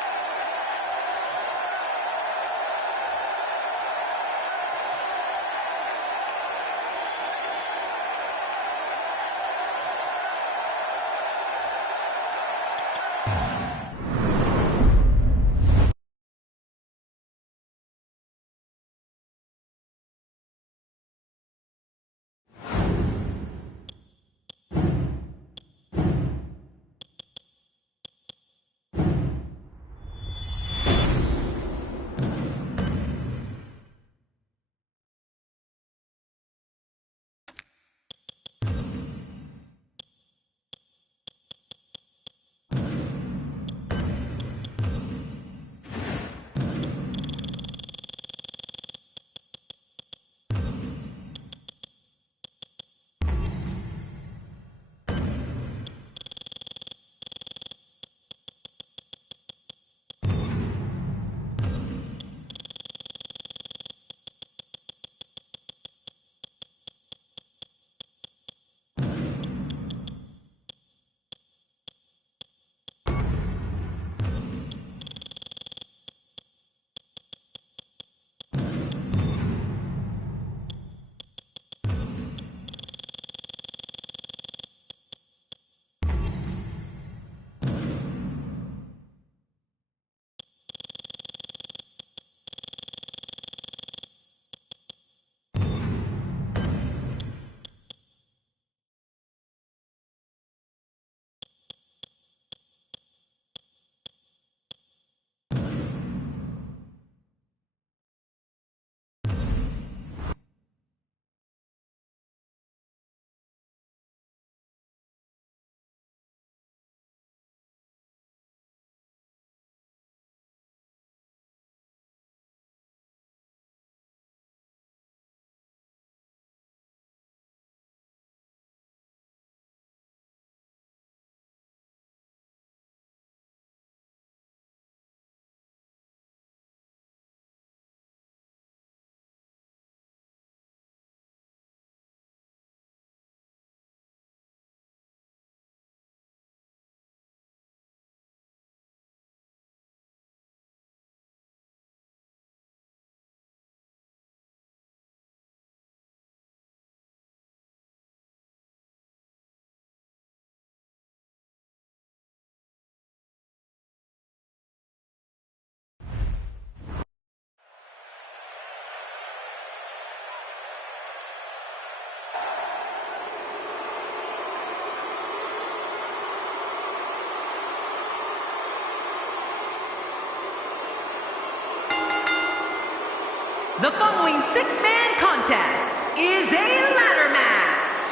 The following six-man contest is a ladder match.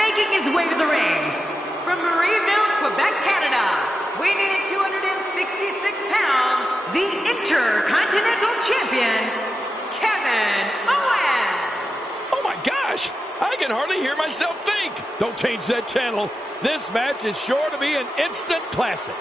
Making his way to the ring from Marieville, Quebec, Canada, weighing in at 266 pounds, the Intercontinental Champion, Kevin Owens. Oh my gosh, I can hardly hear myself think. Don't change that channel. This match is sure to be an instant classic.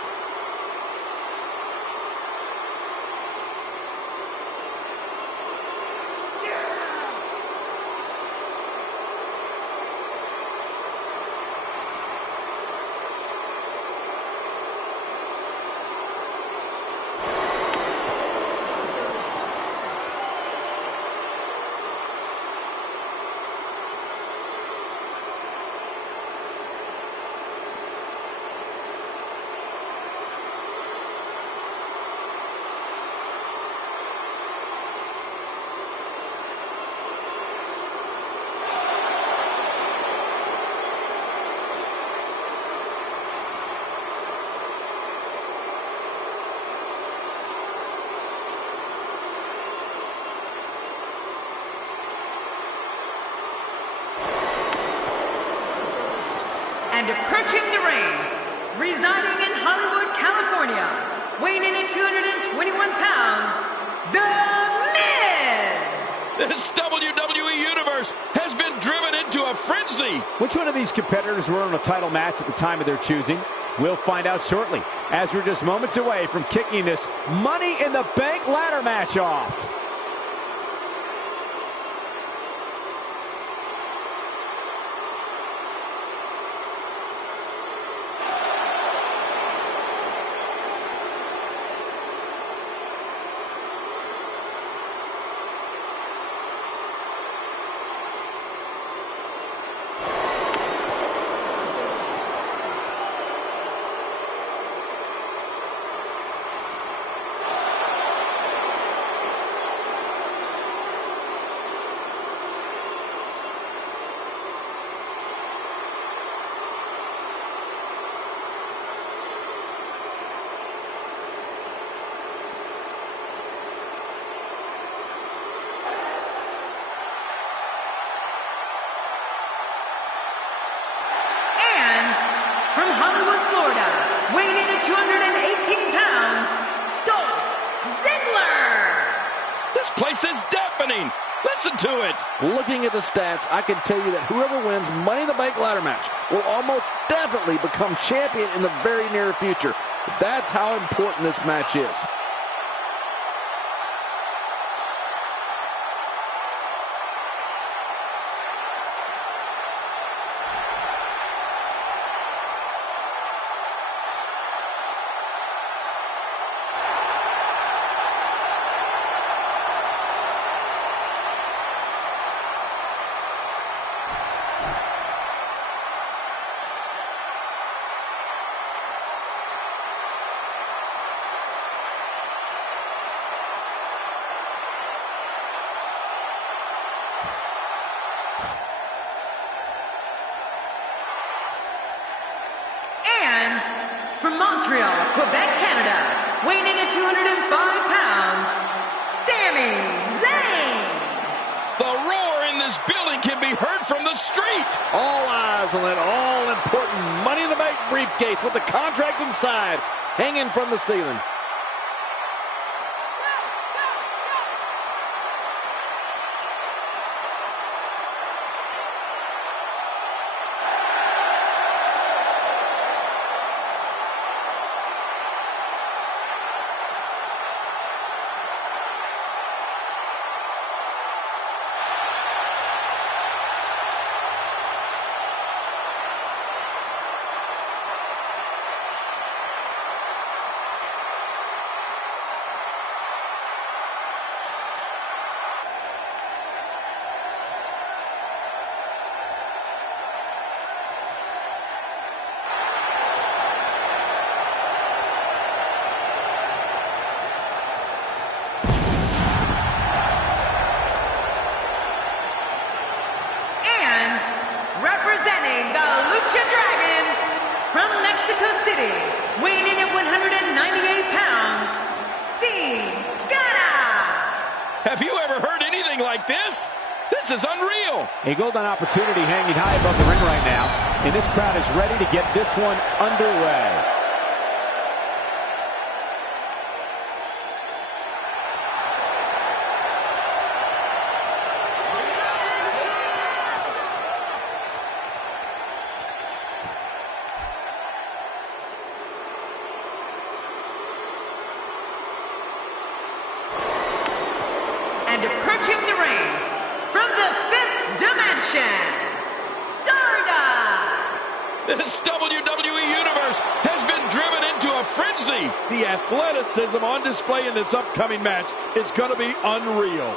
And approaching the ring, residing in Hollywood, California, weighing in at 221 pounds, The Miz! This WWE Universe has been driven into a frenzy. Which one of these competitors were in a title match at the time of their choosing? We'll find out shortly, as we're just moments away from kicking this Money in the Bank ladder match off. From Hollywood, Florida, weighing in at 218 pounds, Dolph Ziggler. This place is deafening. Listen to it. Looking at the stats, I can tell you that whoever wins Money in the Bank ladder match will almost definitely become champion in the very near future. That's how important this match is. From Montreal, Quebec, Canada, weighing in at 205 pounds, Sami Zayn. The roar in this building can be heard from the street. All eyes on that all-important Money in the Bank briefcase with the contract inside, hanging from the ceiling. weighing in at 198 pounds, Cena. Have you ever heard anything this? This is unreal. A golden opportunity hanging high above the ring right now, and this crowd is ready to get this one underway. And approaching the ring from the fifth dimension, Stardust! This WWE Universe has been driven into a frenzy. The athleticism on display in this upcoming match is going to be unreal.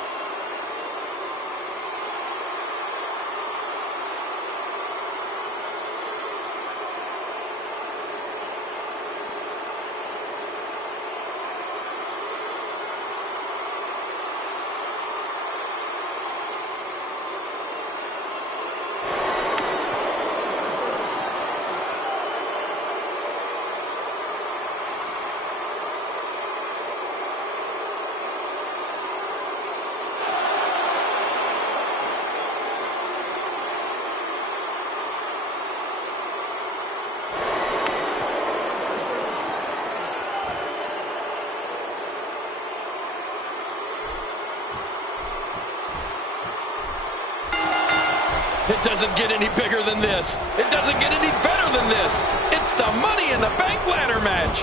It doesn't get any bigger than this. It doesn't get any better than this. It's the Money in the Bank ladder match.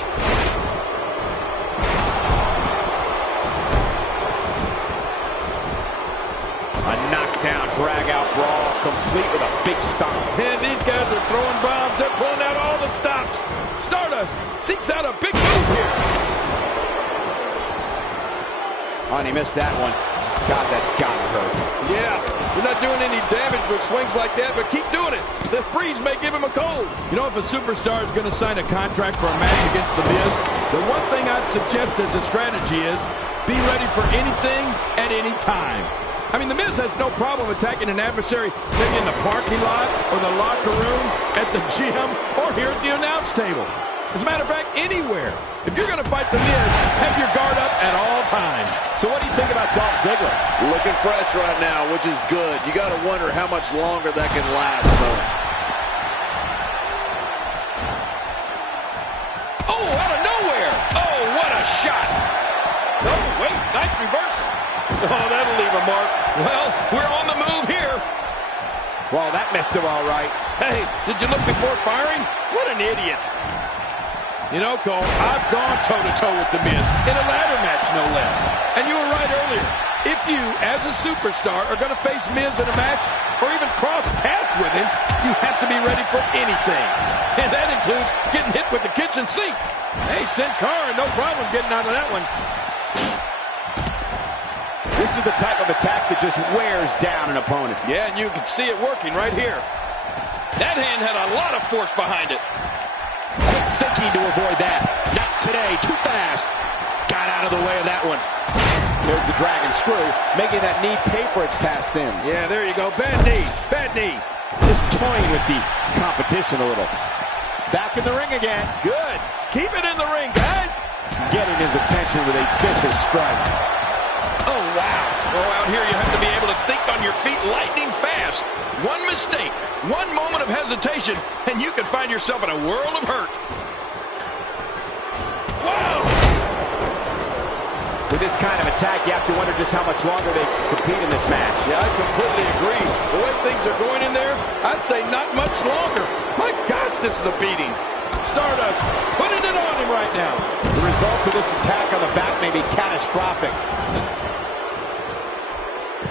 A knockdown, drag-out brawl, complete with a big stomp. And these guys are throwing bombs. They're pulling out all the stops. Stardust seeks out a big move here. Oh, and he missed that one. God, that's gotta hurt. Yeah, you're not doing any damage with swings like that, but keep doing it. The breeze may give him a cold. You know, if a superstar is going to sign a contract for a match against The Miz, the one thing I'd suggest as a strategy is be ready for anything at any time. I mean, The Miz has no problem attacking an adversary maybe in the parking lot or the locker room, at the gym, or here at the announce table. As a matter of fact, anywhere. If you're going to fight The Miz, have your guard up at all times. So what do you think about Dolph Ziggler? Looking fresh right now, which is good. You got to wonder how much longer that can last, though. Oh, out of nowhere. Oh, what a shot. Oh, wait, nice reversal. Oh, that'll leave a mark. Well, we're on the move here. Well, that missed him all right. Hey, did you look before firing? What an idiot. You know, Cole, I've gone toe-to-toe with The Miz in a ladder match, no less. And you were right earlier. If you, as a superstar, are going to face Miz in a match or even cross paths with him, you have to be ready for anything. And that includes getting hit with the kitchen sink. Hey, Sin Cara, no problem getting out of that one. This is the type of attack that just wears down an opponent. Yeah, and you can see it working right here. That hand had a lot of force behind it. Quick thinking to avoid that. Not today. Too fast. Got out of the way of that one. There's the dragon screw, making that knee pay for its past sins. Yeah, there you go. Bad knee. Bad knee. Just toying with the competition a little. Back in the ring again. Good. Keep it in the ring, guys. Getting his attention with a vicious strike. Oh, wow. Oh, out here you have to be able to think on your feet lightning fast. One mistake, one moment of hesitation, and you can find yourself in a world of hurt. Wow! With this kind of attack, you have to wonder just how much longer they can compete in this match. Yeah, I completely agree. The way things are going in there, I'd say not much longer. My gosh, this is a beating. Stardust putting it on him right now. The results of this attack on the back may be catastrophic.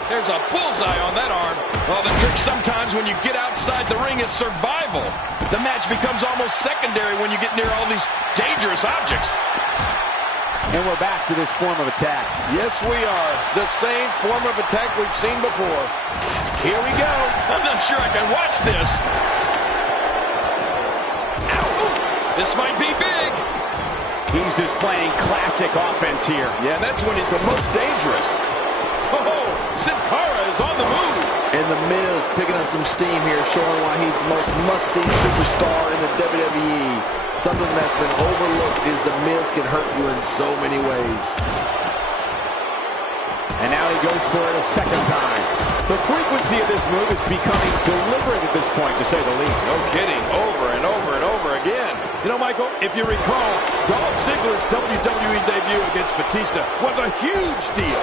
There's a bullseye on that arm. Well, the trick sometimes when you get outside the ring is survival. The match becomes almost secondary when you get near all these dangerous objects. And we're back to this form of attack. Yes, we are. The same form of attack we've seen before. Here we go. I'm not sure I can watch this. Ow! Ooh, this might be big. He's displaying classic offense here. Yeah, that's when he's the most dangerous. Oh, Sin Cara is on the move. And The Miz picking up some steam here, showing why he's the most must-see superstar in the WWE. Something that's been overlooked is The Miz can hurt you in so many ways. And now he goes for it a second time. The frequency of this move is becoming deliberate at this point, to say the least. No kidding. Over and over and over again. You know, Michael, if you recall, Dolph Ziggler's WWE debut against Batista was a huge deal.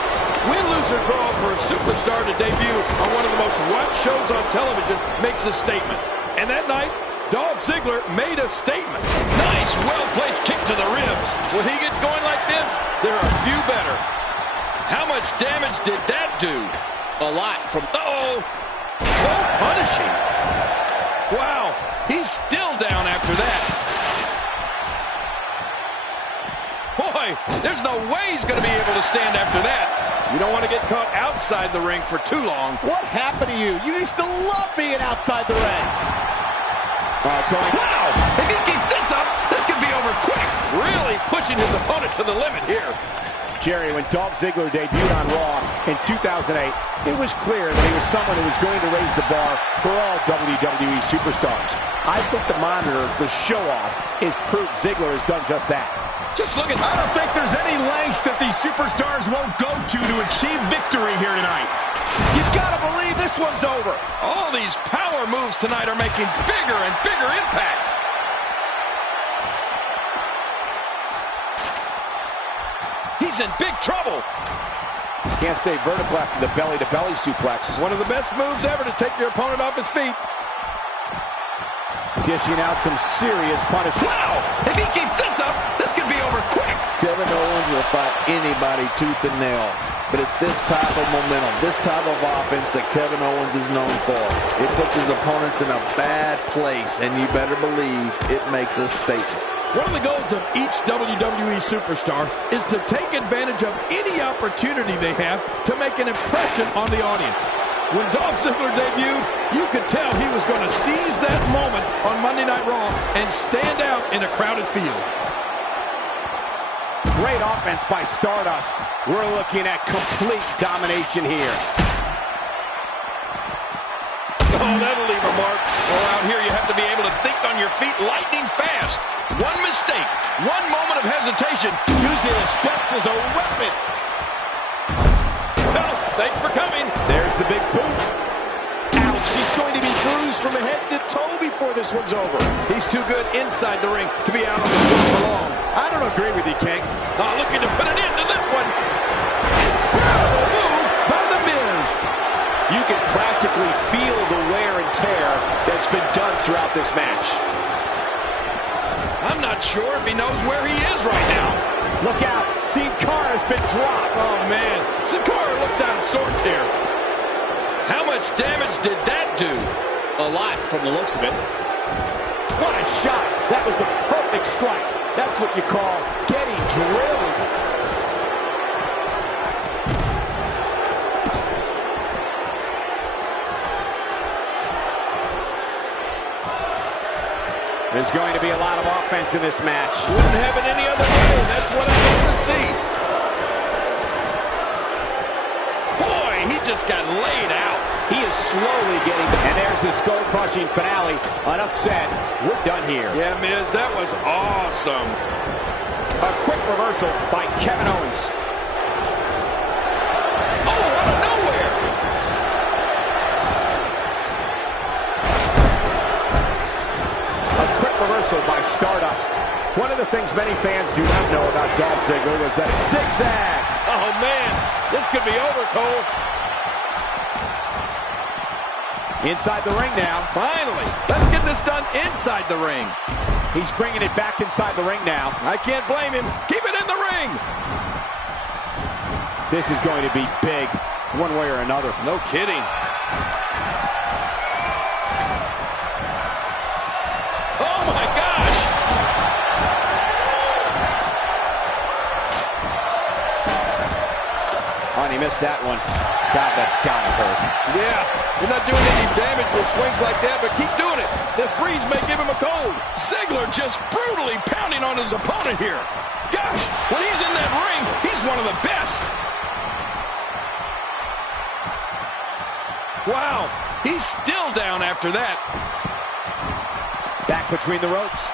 Win, lose, or draw for a superstar to debut on one of the most watched shows on television makes a statement. And that night, Dolph Ziggler made a statement. Nice, well-placed kick to the ribs. When he gets going like this, there are a few better. How much damage did that do? A lot from... Uh-oh. So punishing. Wow, he's still down after that. Boy, there's no way he's going to be able to stand after that. You don't want to get caught outside the ring for too long. What happened to you? You used to love being outside the ring. Wow, if he keeps this up, this could be over quick. Really pushing his opponent to the limit here. Jerry, when Dolph Ziggler debuted on Raw in 2008, it was clear that he was someone who was going to raise the bar for all WWE superstars. I think the monitor, the show-off, is proof Ziggler has done just that. Just look at... I don't think there's any lengths that these superstars won't go to achieve victory here tonight. You've got to believe this one's over. All these power moves tonight are making bigger and bigger impacts. He's in big trouble. Can't stay vertical after the belly-to-belly suplex. One of the best moves ever to take your opponent off his feet. Dishing out some serious punishment. Wow! If he keeps this up, this could be over quick. Kevin Owens will fight anybody tooth and nail. But it's this type of momentum, this type of offense that Kevin Owens is known for. It puts his opponents in a bad place, and you better believe it makes a statement. One of the goals of each WWE superstar is to take advantage of any opportunity they have to make an impression on the audience. When Dolph Ziggler debuted, you could tell he was going to seize that moment on Monday Night Raw and stand out in a crowded field. Great offense by Stardust. We're looking at complete domination here. Oh, that'll leave a mark. Oh, out here you have to be able to think on your feet lightning fast. One mistake, one moment of hesitation, using the steps as a weapon. Well, thanks for coming. There's the big boot. Ouch, he's going to be bruised from head to toe before this one's over. He's too good inside the ring to be out on the floor for long. I don't agree with you, King. Looking to put an end to this one. Incredible move by The Miz. You can practically feel the wear and tear that's been done throughout this match. I'm not sure if he knows where he is right now. Look out. Sin Cara's been dropped. Oh, man. Sin Cara looks out of sorts here. How much damage did that do? A lot from the looks of it. What a shot. That was the perfect strike. That's what you call getting drilled. There's going to be a lot of offense in this match. Wouldn't have it any other way. That's what I want to see. Boy, he just got laid out. He is slowly getting the... And there's the skull-crushing finale. Enough said. We're done here. Yeah, Miz, that was awesome. A quick reversal by Kevin Owens. Oh, out of nowhere. A quick reversal by Stardust. One of the things many fans do not know about Dolph Ziggler was that zigzag. Oh, man. This could be over, Cole. Inside the ring now. Finally. Let's get this done inside the ring. He's bringing it back inside the ring now. I can't blame him. Keep it in the ring. This is going to be big, one way or another. No kidding. Oh, my gosh. Oh, and he missed that one. God, that's gotta hurt. Yeah, you're not doing any damage with swings like that, but keep doing it. The breeze may give him a cold. Ziggler just brutally pounding on his opponent here. Gosh, when he's in that ring, he's one of the best. Wow, he's still down after that. Back between the ropes.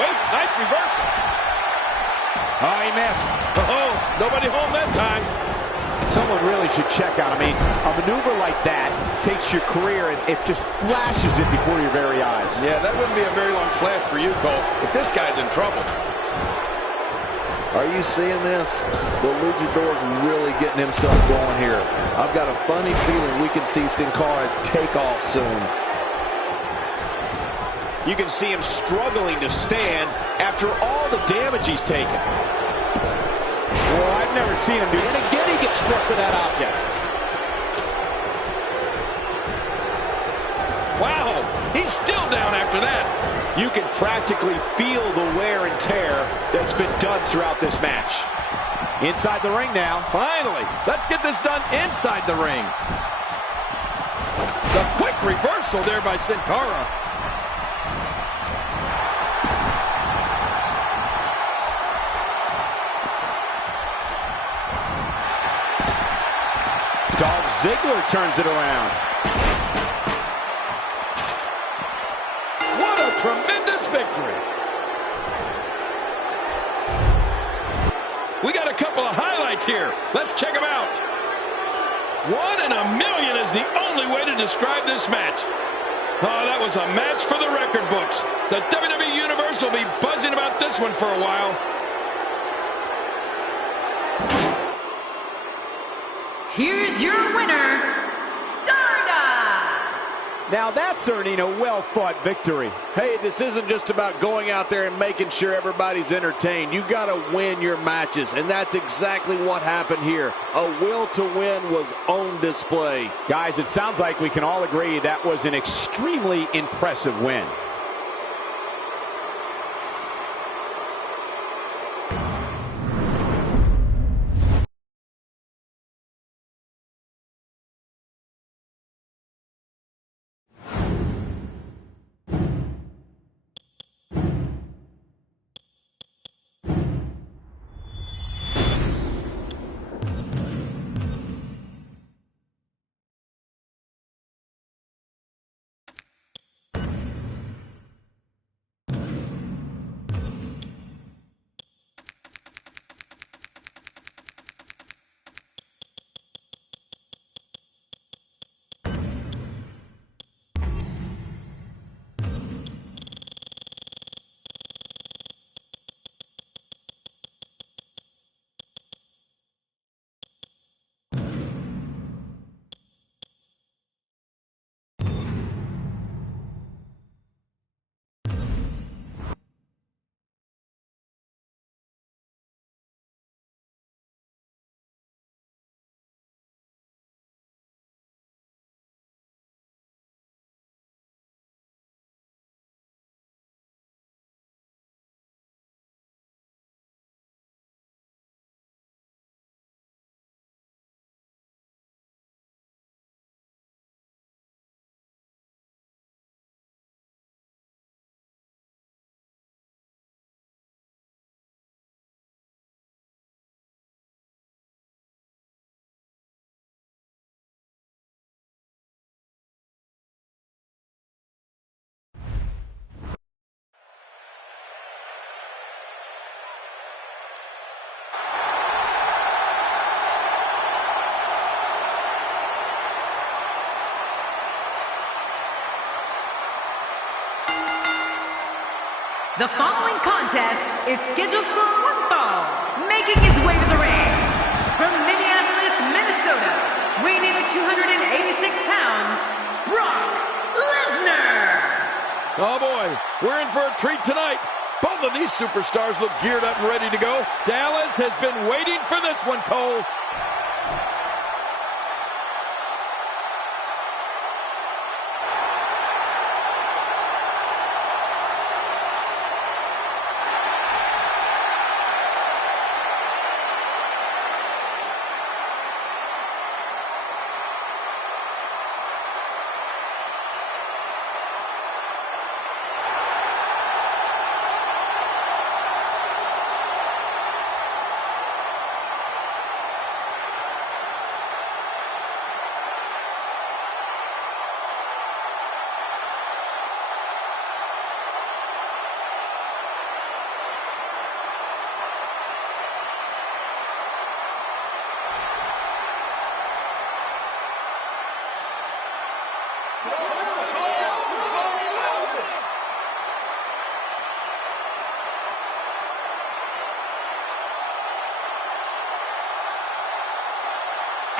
wait, nice reversal. Oh, he missed. Oh, nobody home that time. Someone really should check out. I mean, a maneuver like that takes your career and it just flashes it before your very eyes. Yeah, that wouldn't be a very long flash for you, Cole, but this guy's in trouble. Are you seeing this? The luchador's really getting himself going here. I've got a funny feeling we can see Sin Cara take off soon. You can see him struggling to stand after all the damage he's taken. Well, I've never seen him do that. And again, he gets struck with that object. Wow, he's still down after that. You can practically feel the wear and tear that's been done throughout this match. Inside the ring now. Finally, let's get this done inside the ring. The quick reversal there by Sin Cara. Dolph Ziggler turns it around. What a tremendous victory. We got a couple of highlights here. Let's check them out. 1 in a million is the only way to describe this match. Oh, that was a match for the record books. The WWE Universe will be buzzing about this one for a while. Here's your winner, Stardust! Now that's earning a well-fought victory. Hey, this isn't just about going out there and making sure everybody's entertained. You got to win your matches, and that's exactly what happened here. A will to win was on display. Guys, it sounds like we can all agree that was an extremely impressive win. The following contest is scheduled for one fall. Making his way to the ring from Minneapolis, Minnesota, weighing in at 286 pounds, Brock Lesnar. Oh boy, we're in for a treat tonight. Both of these superstars look geared up and ready to go. Dallas has been waiting for this one, Cole.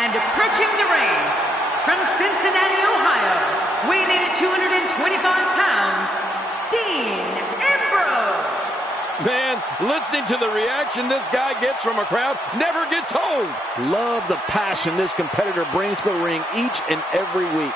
And approaching the ring, from Cincinnati, Ohio, weighing in at 225 pounds, Dean Ambrose. Man, listening to the reaction this guy gets from a crowd never gets old. Love the passion this competitor brings to the ring each and every week.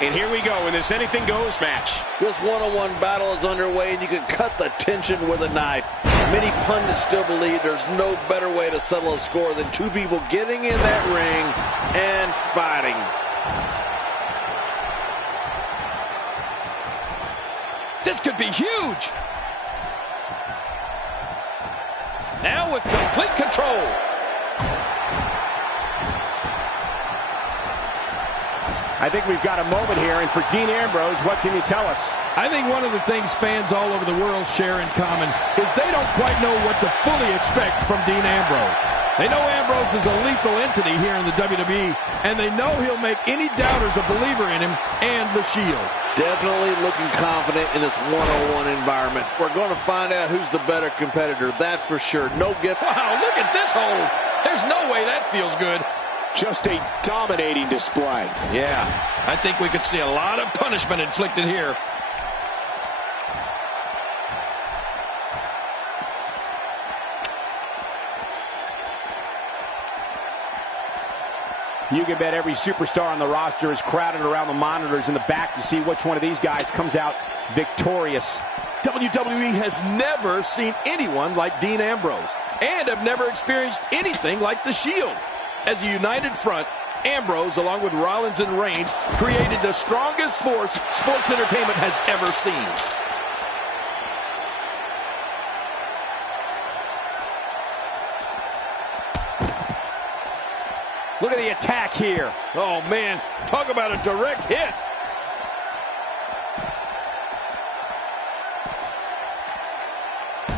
And here we go in this anything goes match. This one-on-one battle is underway, and you can cut the tension with a knife. Many pundits still believe there's no better way to settle a score than two people getting in that ring and fighting. This could be huge. Now with complete control. I think we've got a moment here, and for Dean Ambrose, what can you tell us? I think one of the things fans all over the world share in common is they don't quite know what to fully expect from Dean Ambrose. They know Ambrose is a lethal entity here in the WWE, and they know he'll make any doubters a believer in him and the Shield. Definitely looking confident in this one-on-one environment. We're going to find out who's the better competitor, that's for sure. No gift. Wow, look at this hold. There's no way that feels good. Just a dominating display. Yeah, I think we could see a lot of punishment inflicted here. You can bet every superstar on the roster is crowded around the monitors in the back to see which one of these guys comes out victorious. WWE has never seen anyone like Dean Ambrose and have never experienced anything like the Shield. As a united front, Ambrose, along with Rollins and Reigns, created the strongest force sports entertainment has ever seen. Look at the attack here. Oh, man, talk about a direct hit.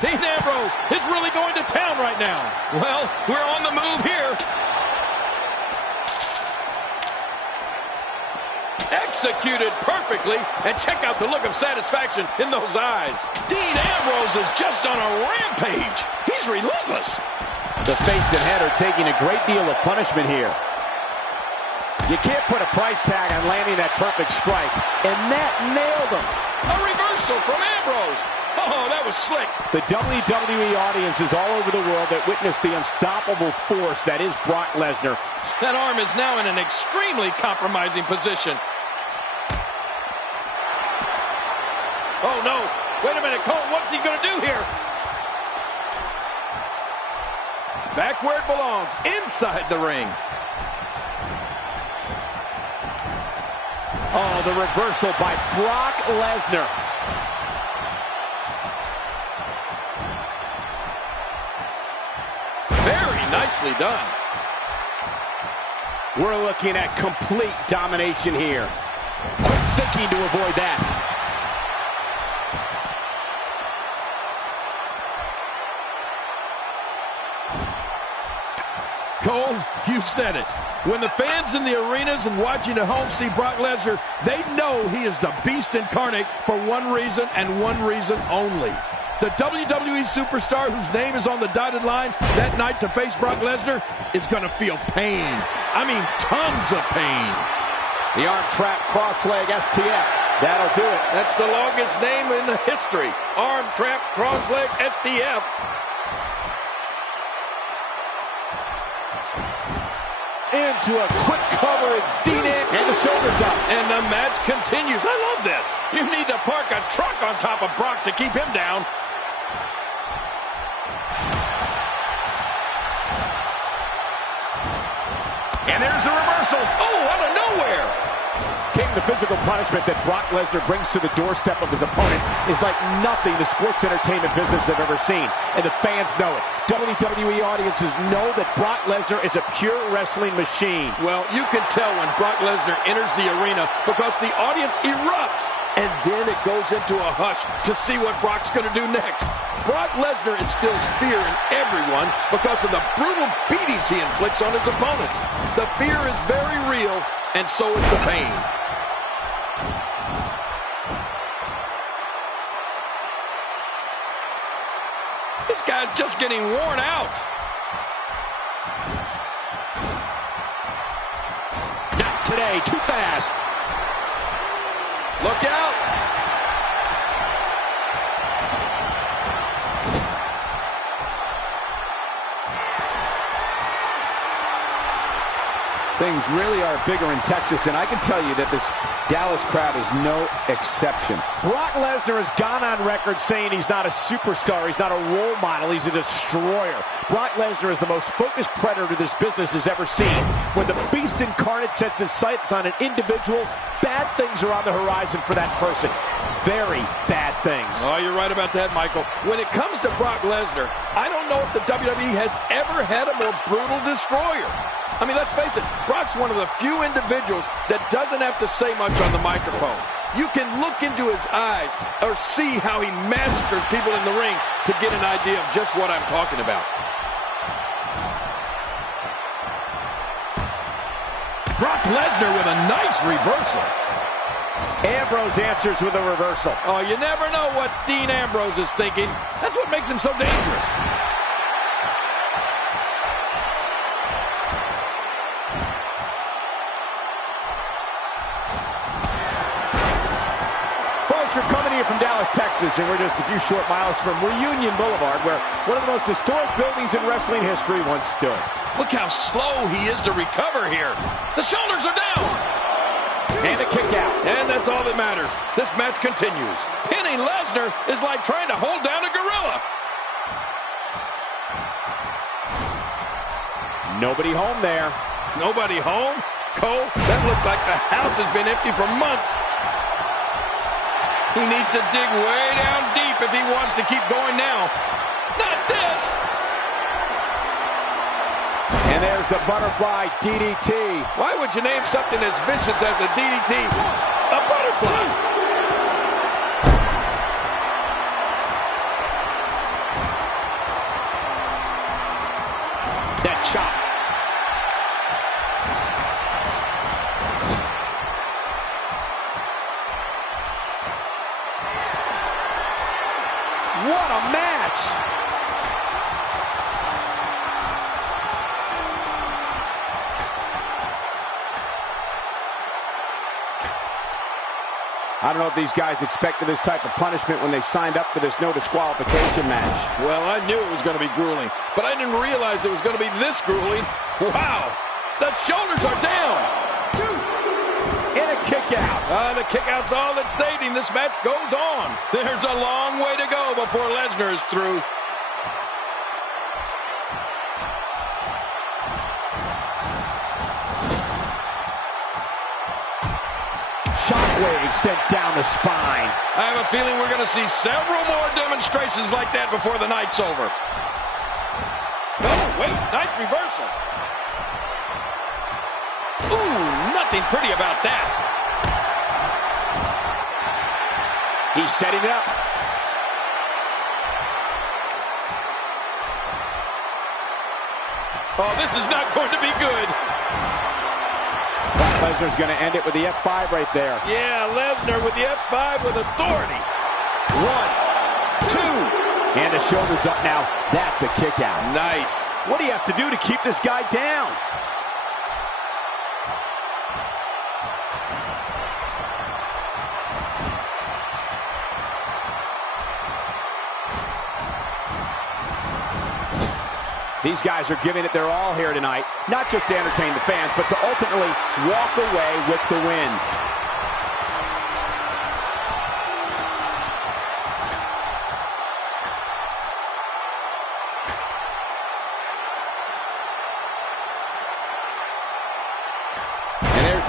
Dean Ambrose is really going to town right now. Well, we're on the move here. Executed perfectly, and check out the look of satisfaction in those eyes. Dean Ambrose is just on a rampage. He's relentless. The face and head are taking a great deal of punishment here. You can't put a price tag on landing that perfect strike, and that nailed him. A reversal from Ambrose. Oh, that was slick. The WWE audiences all over the world that witnessed the unstoppable force that is Brock Lesnar. That arm is now in an extremely compromising position. Oh, no. Wait a minute, Cole. What's he going to do here? Back where it belongs, inside the ring. Oh, the reversal by Brock Lesnar. Very nicely done. We're looking at complete domination here. Quick thinking to avoid that. Cole, you said it. When the fans in the arenas and watching at home see Brock Lesnar, they know he is the beast incarnate for one reason and one reason only. The WWE superstar whose name is on the dotted line that night to face Brock Lesnar is going to feel pain. I mean, tons of pain. The arm trap cross leg STF. That'll do it. That's the longest name in the history. Arm trap cross leg STF. Into a quick cover is Dean Ambrose. And the shoulders up. And the match continues. I love this. You need to park a truck on top of Brock to keep him down. And there's the reversal. Oh, out of nowhere. King, the physical punishment that Brock Lesnar brings to the doorstep of his opponent is like nothing the sports entertainment business have ever seen. And the fans know it. WWE audiences know that Brock Lesnar is a pure wrestling machine. Well, you can tell when Brock Lesnar enters the arena because the audience erupts. And then it goes into a hush to see what Brock's going to do next. Brock Lesnar instills fear in everyone because of the brutal beatings he inflicts on his opponents. The fear is very real, and so is the pain. This guy's just getting worn out. Not today, too fast. Look out. Things really are bigger in Texas, and I can tell you that this Dallas crowd is no exception. Brock Lesnar has gone on record saying he's not a superstar, he's not a role model, he's a destroyer. Brock Lesnar is the most focused predator this business has ever seen. When the beast incarnate sets his sights on an individual, bad things are on the horizon for that person. Very bad things. Oh, you're right about that, Michael. When it comes to Brock Lesnar, I don't know if the WWE has ever had a more brutal destroyer. I mean, let's face it, Brock's one of the few individuals that doesn't have to say much on the microphone. You can look into his eyes or see how he massacres people in the ring to get an idea of just what I'm talking about. Brock Lesnar with a nice reversal. Ambrose answers with a reversal. Oh, you never know what Dean Ambrose is thinking. That's what makes him so dangerous. We're coming here from Dallas, Texas, and we're just a few short miles from Reunion Boulevard, where one of the most historic buildings in wrestling history once stood. Look how slow he is to recover here. The shoulders are down. And a kick out. And that's all that matters. This match continues. Pinning Lesnar is like trying to hold down a gorilla. Nobody home there. Nobody home? Cole, that looked like the house has been empty for months. He needs to dig way down deep if he wants to keep going now. Not this! And there's the butterfly DDT. Why would you name something as vicious as a DDT a butterfly? That chop. What a match! I don't know if these guys expected this type of punishment when they signed up for this no disqualification match. Well, I knew it was going to be grueling, but I didn't realize it was going to be this grueling. Wow! The shoulders are down! And a kick out. The kick out's all that saved him. This match goes on. There's a long way to go before Lesnar is through. Shockwave sent down the spine. I have a feeling we're going to see several more demonstrations like that before the night's over. Oh, wait, nice reversal. Ooh, nothing pretty about that. He's setting it up. Oh, this is not going to be good. Lesnar's going to end it with the F5 right there. Yeah, Lesnar with the F5 with authority. 1, 2. And the shoulders up now. That's a kick out. Nice. What do you have to do to keep this guy down? These guys are giving it their all here tonight, not just to entertain the fans, but to ultimately walk away with the win.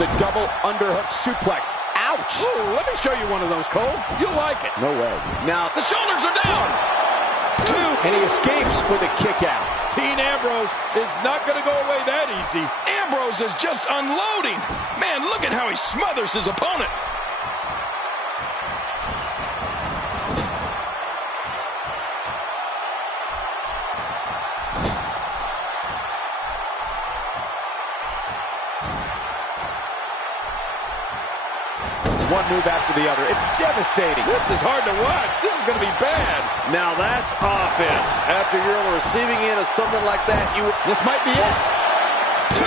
the double underhook suplex. Ouch! Ooh, let me show you one of those, Cole. You'll like it. No way. Now, the shoulders are down. 2. And he escapes with a kick out. Dean Ambrose is not going to go away that easy. Ambrose is just unloading. Man, look at how he smothers his opponent. One move after the other. It's devastating. This is hard to watch. This is going to be bad. Now that's offense. After you're on the receiving end of something like that, This might be it. 2.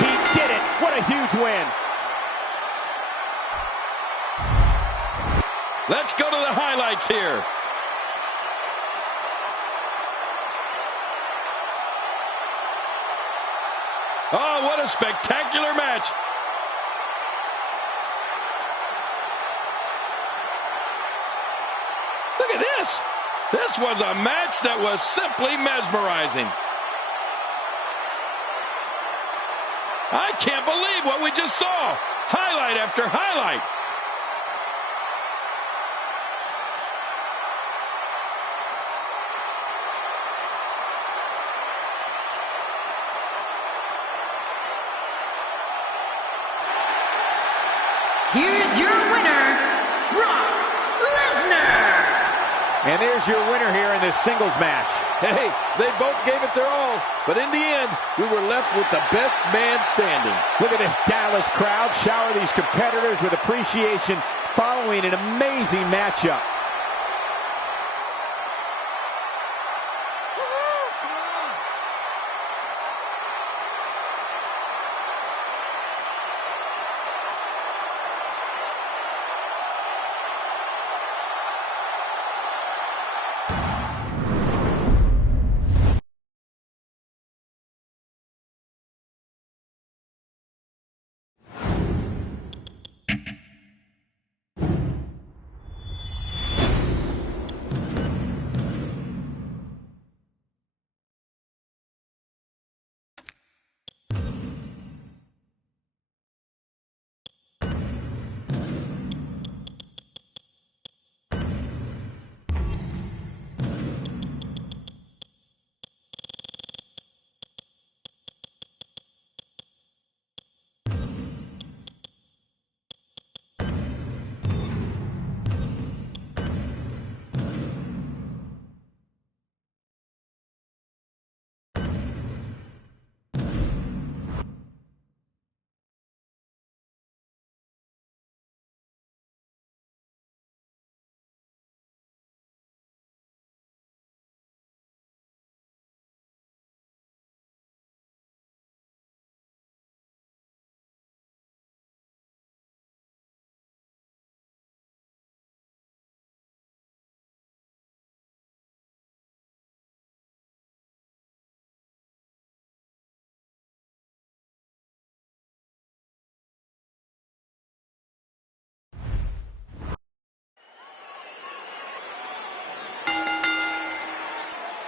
He did it. What a huge win. Let's go to the highlights here. Oh, what a spectacular match. Look at this. This was a match that was simply mesmerizing. I can't believe what we just saw. Highlight after highlight. Here's your winner, Brock Lesnar. And there's your winner here in this singles match. Hey, they both gave it their all, but in the end, we were left with the best man standing. Look at this Dallas crowd shower these competitors with appreciation following an amazing matchup.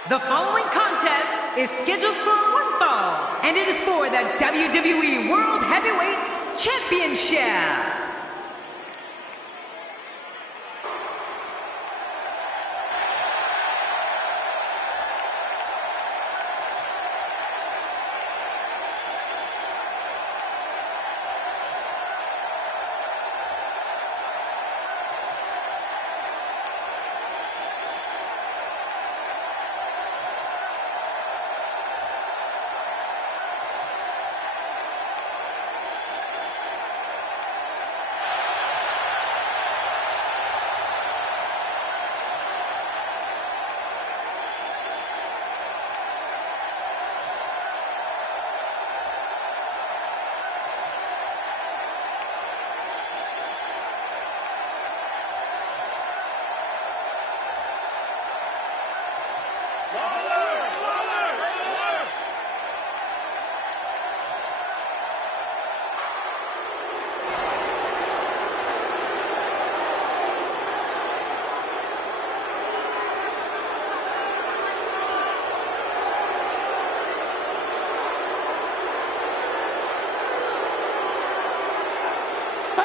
The following contest is scheduled for one fall, and it is for the WWE World Heavyweight Championship.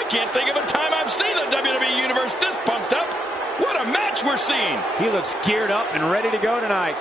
can't think of a time I've seen the WWE Universe this pumped up. What a match we're seeing. He looks geared up and ready to go tonight.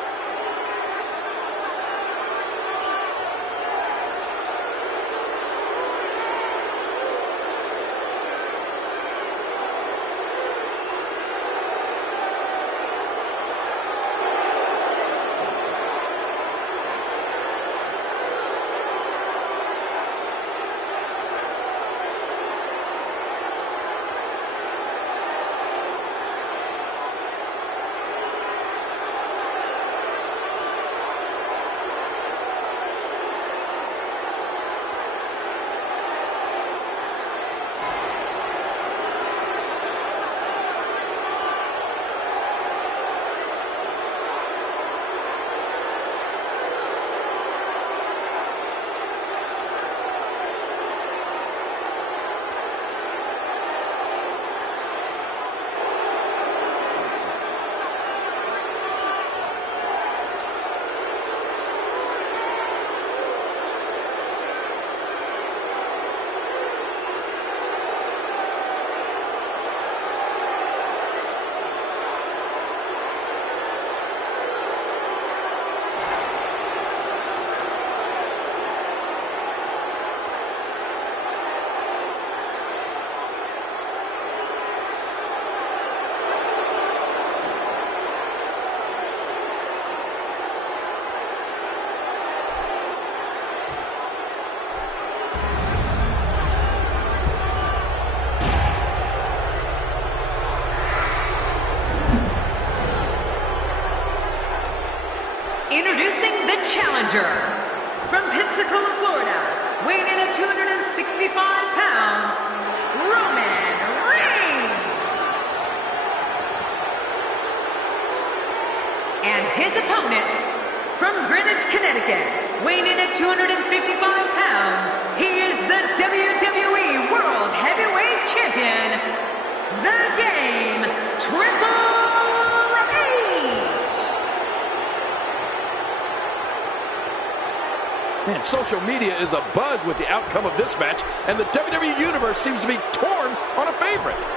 Introducing the challenger from Pensacola, Florida, weighing in at 265 pounds, Roman Reigns. And his opponent from Greenwich, Connecticut, weighing in at 255 pounds, he is the WWE World Heavyweight Champion, The Game, Triple Man, social media is abuzz with the outcome of this match, and the WWE Universe seems to be torn on a favorite.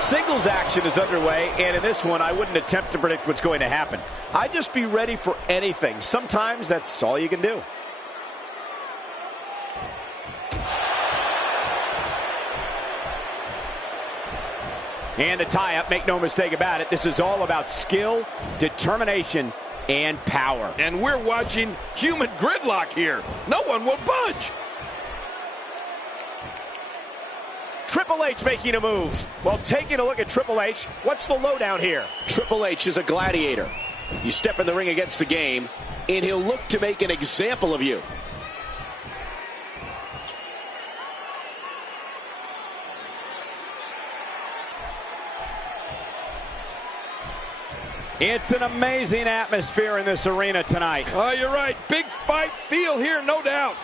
Singles action is underway, and in this one, I wouldn't attempt to predict what's going to happen. I'd just be ready for anything. Sometimes that's all you can do. And the tie-up, make no mistake about it, this is all about skill, determination, and power. And we're watching human gridlock here. No one will budge. Triple H making a move. Well, taking a look at Triple H, what's the lowdown here? Triple H is a gladiator. You step in the ring against the game, and he'll look to make an example of you. It's an amazing atmosphere in this arena tonight. Oh, you're right. Big fight feel here, no doubt.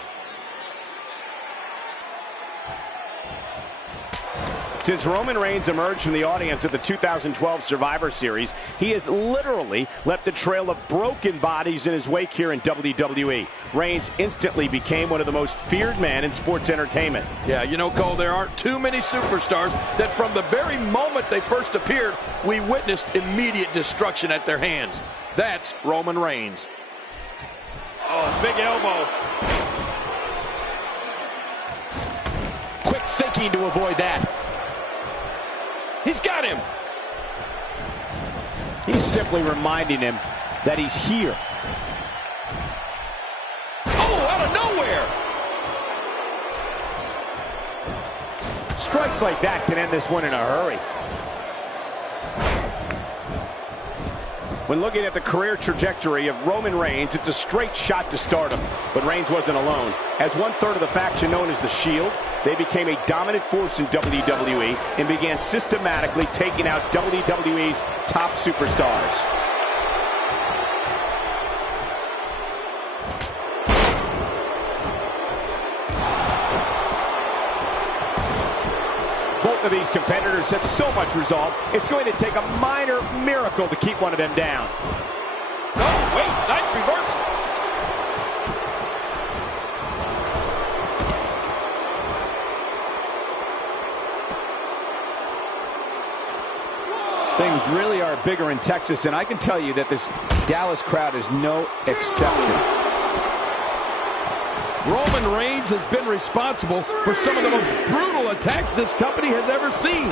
Since Roman Reigns emerged from the audience at the 2012 Survivor Series, he has literally left a trail of broken bodies in his wake here in WWE. Reigns instantly became one of the most feared men in sports entertainment. Yeah, you know, Cole, there aren't too many superstars that from the very moment they first appeared, we witnessed immediate destruction at their hands. That's Roman Reigns. Oh, big elbow. Quick thinking to avoid that. He's got him. He's simply reminding him that he's here. Oh, out of nowhere. Strikes like that can end this one in a hurry. When looking at the career trajectory of Roman Reigns, it's a straight shot to stardom. But Reigns wasn't alone. As 1/3 of the faction known as the Shield, they became a dominant force in WWE and began systematically taking out WWE's top superstars. Both of these competitors have so much resolve, it's going to take a minor miracle to keep one of them down. Oh, wait, nice reversal. Things really are bigger in Texas, and I can tell you that this Dallas crowd is no exception. Roman Reigns has been responsible for some of the most brutal attacks this company has ever seen.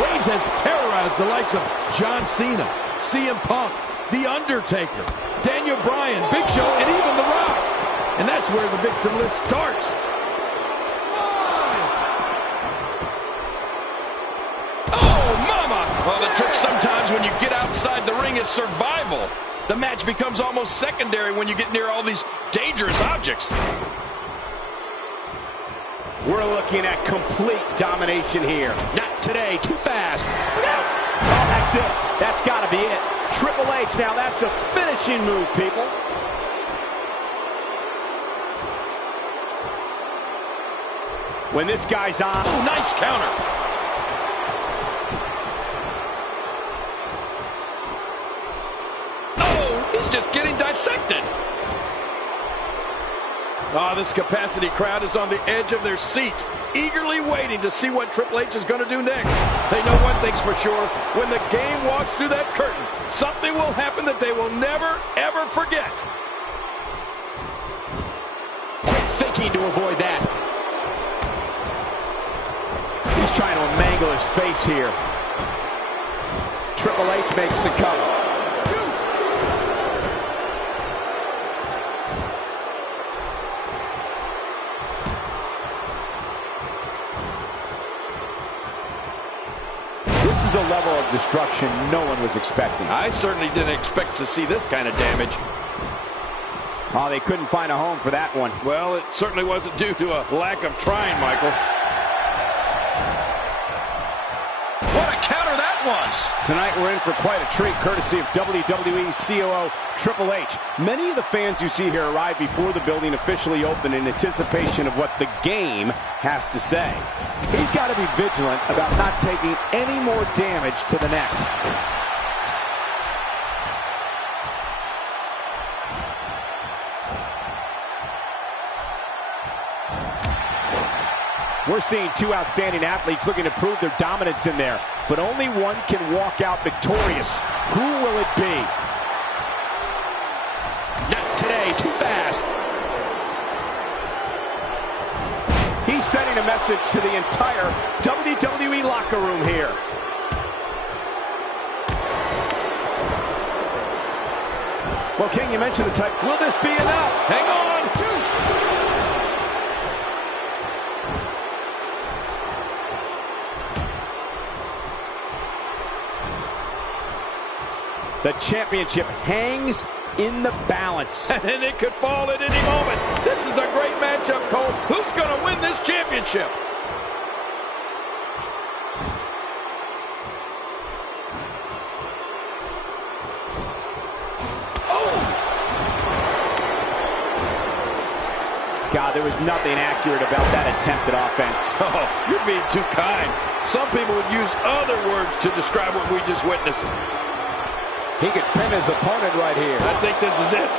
Reigns has terrorized the likes of John Cena, CM Punk, The Undertaker, Daniel Bryan, Big Show, and even The Rock. And that's where the victim list starts. Well, the trick sometimes when you get outside the ring is survival. The match becomes almost secondary when you get near all these dangerous objects. We're looking at complete domination here. Not today. Too fast. Look out. Oh, that's it. That's got to be it. Triple H. Now that's a finishing move, people. When this guy's on. Oh, nice counter. He's just getting dissected. Oh, this capacity crowd is on the edge of their seats, eagerly waiting to see what Triple H is going to do next. They know one thing's for sure. When the game walks through that curtain, something will happen that they will never, ever forget. Quick thinking to avoid that. He's trying to mangle his face here. Triple H makes the cover. This is a level of destruction no one was expecting. I certainly didn't expect to see this kind of damage. Oh, they couldn't find a home for that one. Well, it certainly wasn't due to a lack of trying, Michael. What a counter that was. Tonight we're in for quite a treat, courtesy of WWE COO Triple H. Many of the fans you see here arrive before the building officially opened in anticipation of what the game has to say. He's got to be vigilant about not taking any more damage to the neck. We're seeing two outstanding athletes looking to prove their dominance in there, but only one can walk out victorious. Who will it be? Not today. Too fast. He's sending a message to the entire WWE locker room here. Well, King, you mentioned the type. Will this be enough? Hang on. The championship hangs in the balance. And it could fall at any moment. This is a great matchup, Cole. Who's going to win this championship? God, there was nothing accurate about that attempted offense. Oh, you're being too kind. Some people would use other words to describe what we just witnessed. He could pin his opponent right here. I think this is it.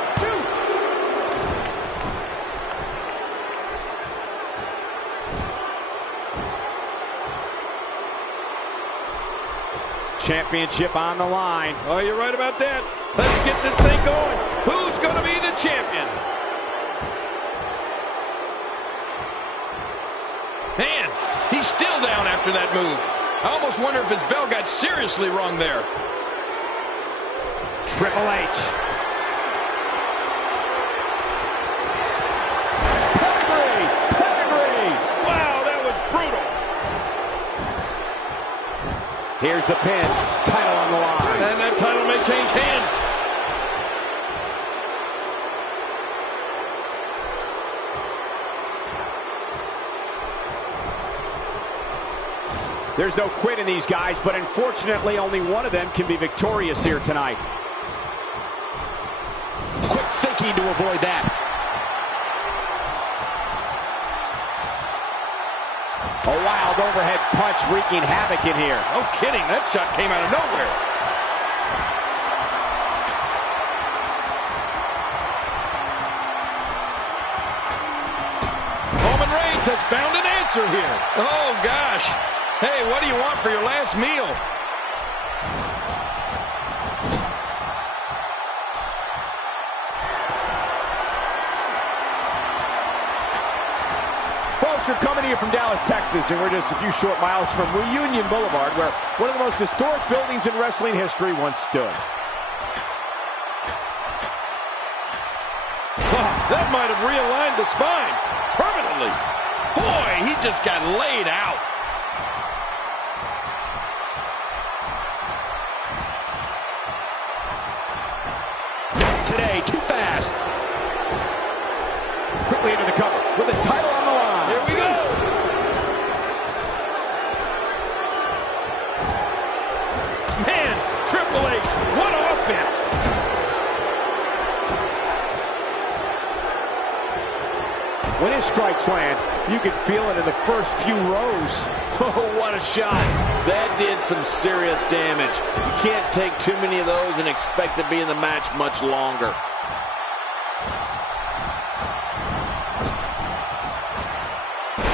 Championship on the line. Oh, you're right about that. Let's get this thing going. Who's going to be the champion? Man, he's still down after that move. I almost wonder if his bell got seriously wrong there. Triple H. Pedigree! Pedigree! Wow, that was brutal. Here's the pin. Title on the line. And that title may change hands. There's no quit in these guys, but unfortunately only one of them can be victorious here tonight. Quick thinking to avoid that. A wild overhead punch wreaking havoc in here. No kidding, that shot came out of nowhere. Roman Reigns has found an answer here. Oh, gosh. Hey, what do you want for your last meal? Folks, we're coming here from Dallas, Texas, and we're just a few short miles from Reunion Boulevard, where one of the most historic buildings in wrestling history once stood. Wow, that might have realigned the spine permanently. Boy, he just got laid out. Today, too fast. Quickly into the cover with the title on the line. Here we go. Man, Triple H, what offense. When his strikes land, you can feel it in the first few rows. Oh, what a shot. That did some serious damage. You can't take too many of those and expect to be in the match much longer.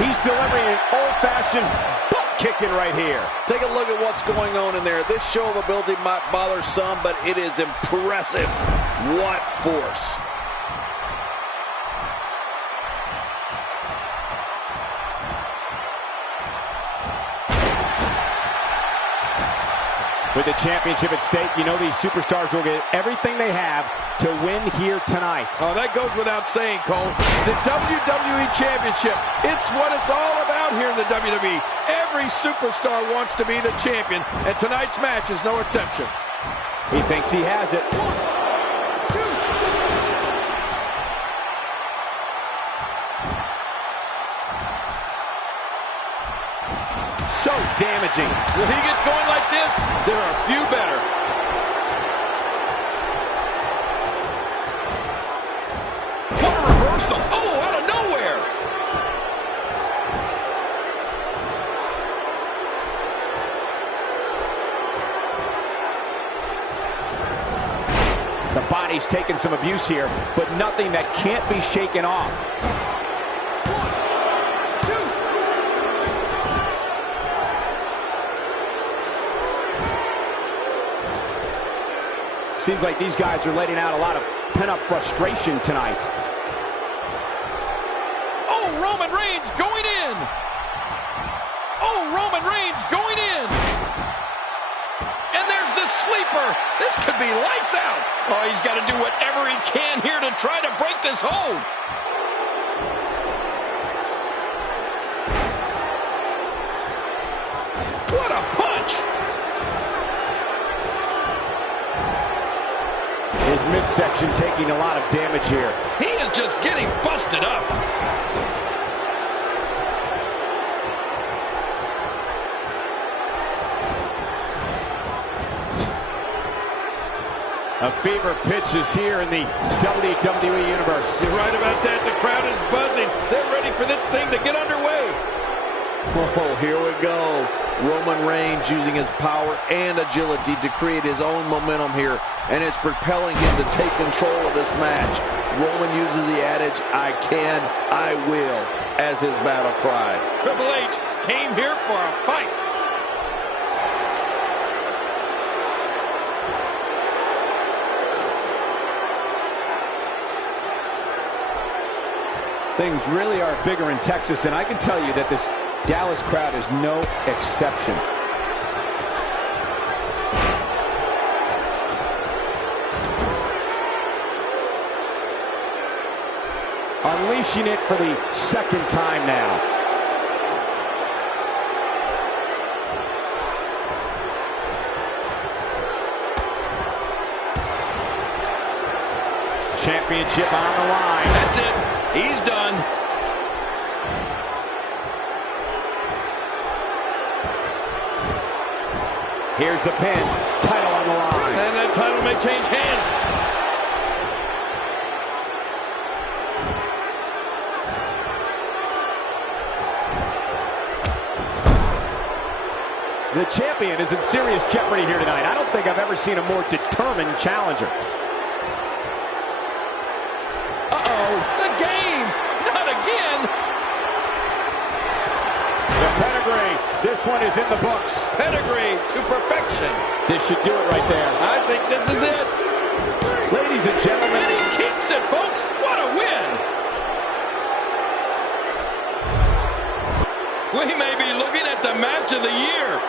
He's delivering an old-fashioned butt kicking right here. Take a look at what's going on in there. This show of ability might bother some, but it is impressive. What force. With the championship at stake, you know these superstars will get everything they have to win here tonight. Oh, that goes without saying, Cole. The WWE Championship, it's what it's all about here in the WWE. Every superstar wants to be the champion, and tonight's match is no exception. He thinks he has it. So damaging. When he gets going like this, there are a few better. What a reversal. Oh, out of nowhere. The body's taking some abuse here, but nothing that can't be shaken off. Seems like these guys are letting out a lot of pent-up frustration tonight. Oh, Roman Reigns going in. Oh, Roman Reigns going in. And there's the sleeper. This could be lights out. Oh, he's got to do whatever he can here to try to break this hold. What a punch. His midsection taking a lot of damage here. He is just getting busted up. A fever pitch is here in the WWE Universe. You're right about that. The crowd is buzzing. They're ready for this thing to get underway. Oh, here we go. Roman Reigns using his power and agility to create his own momentum here, and it's propelling him to take control of this match. Roman uses the adage, I can, I will, as his battle cry. Triple H came here for a fight. Things really are bigger in Texas, and I can tell you that this Dallas crowd is no exception. Unleashing it for the second time now. Championship on the line. That's it. He's done. Here's the pin. Title on the line. And that title may change hands. The champion is in serious jeopardy here tonight. I don't think I've ever seen a more determined challenger. Uh-oh, the game! Not again! The pedigree. This one is in the books. Pedigree to perfection. This should do it right there. I think this is it. Ladies and gentlemen. And he keeps it, folks. What a win! We may be looking at the match of the year.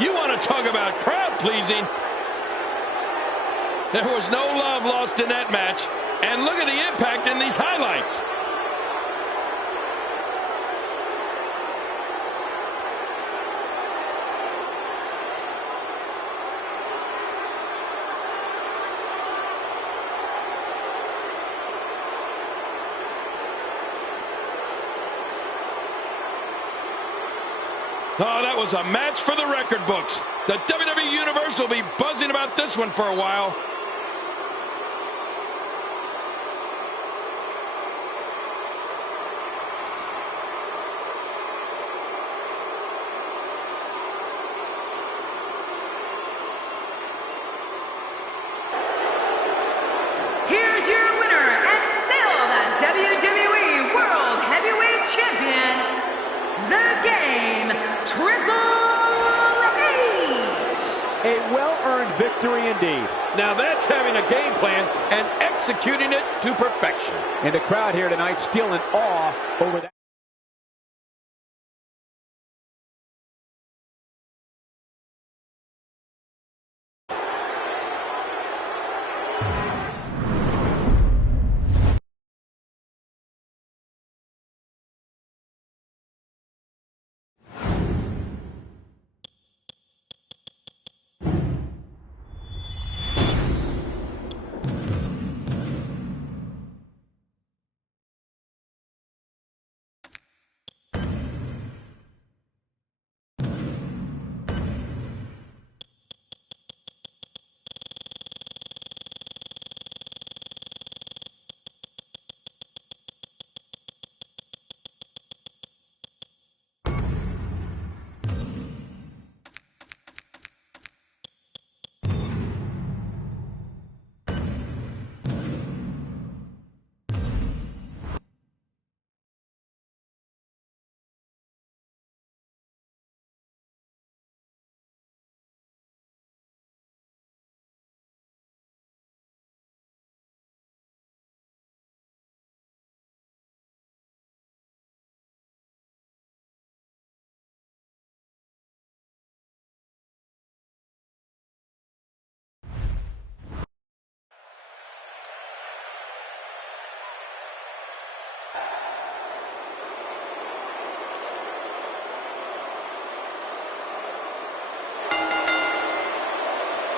You want to talk about crowd pleasing? There was no love lost in that match. And look at the impact in these highlights. Oh, that was a match for the record books. The WWE Universe will be buzzing about this one for a while. Here's your winner and still the WWE World Heavyweight Champion, The Game, Triple H. A well-earned victory indeed. Now that's having a game plan and executing it to perfection. And the crowd here tonight still in awe over that.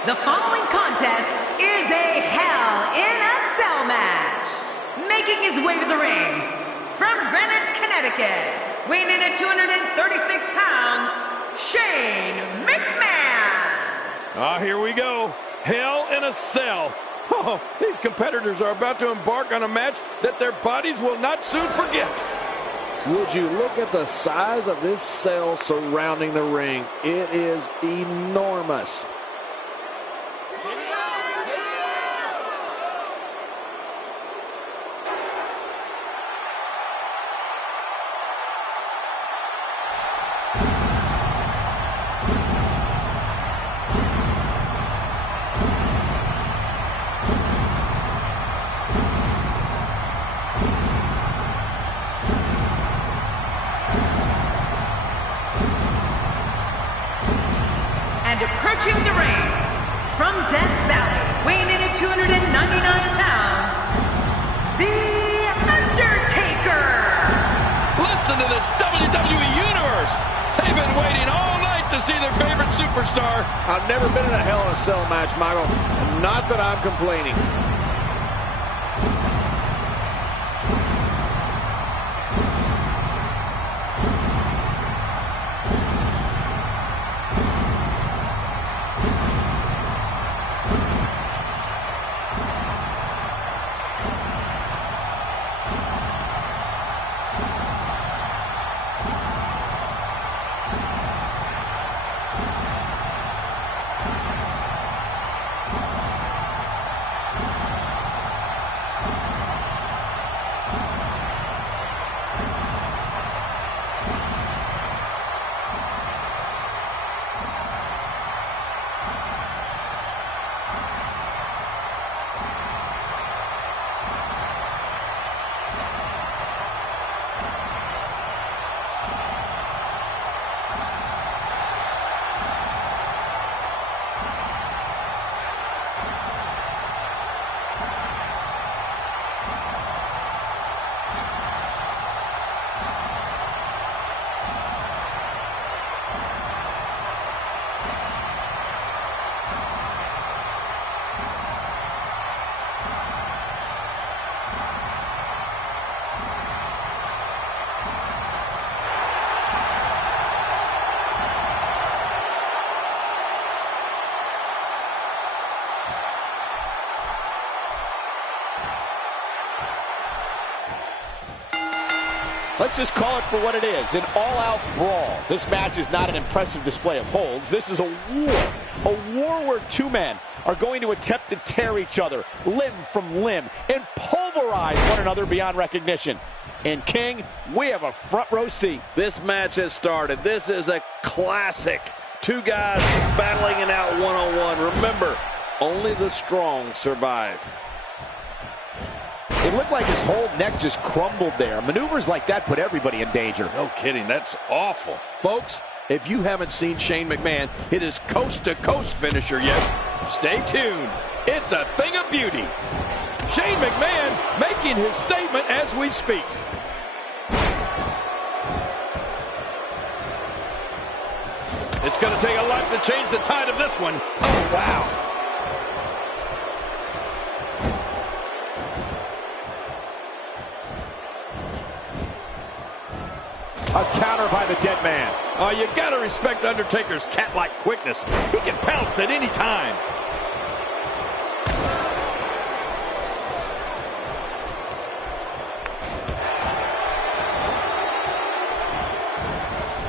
The following contest is a Hell in a Cell match. Making his way to the ring from Greenwich, Connecticut, weighing in at 236 pounds, Shane McMahon. Ah, here we go. Hell in a Cell. Oh, these competitors are about to embark on a match that their bodies will not soon forget. Would you look at the size of this cell surrounding the ring? It is enormous. And approaching the ring from Death Valley, weighing in at 299 pounds, The Undertaker. Listen to this WWE Universe. They've been waiting all night to see their favorite superstar. I've never been in a Hell in a Cell match, Michael. Not that I'm complaining. Let's just call it for what it is, an all-out brawl. This match is not an impressive display of holds. This is a war where two men are going to attempt to tear each other limb from limb and pulverize one another beyond recognition. And King, we have a front row seat. This match has started. This is a classic. Two guys battling it out one-on-one. Remember, only the strong survive. It looked like his whole neck just crumbled there. Maneuvers like that put everybody in danger. No kidding, that's awful. Folks, if you haven't seen Shane McMahon hit his coast-to-coast finisher yet, stay tuned. It's a thing of beauty. Shane McMahon making his statement as we speak. It's going to take a lot to change the tide of this one. Oh, wow. A counter by the dead man. Oh, you gotta respect Undertaker's cat-like quickness. He can pounce at any time.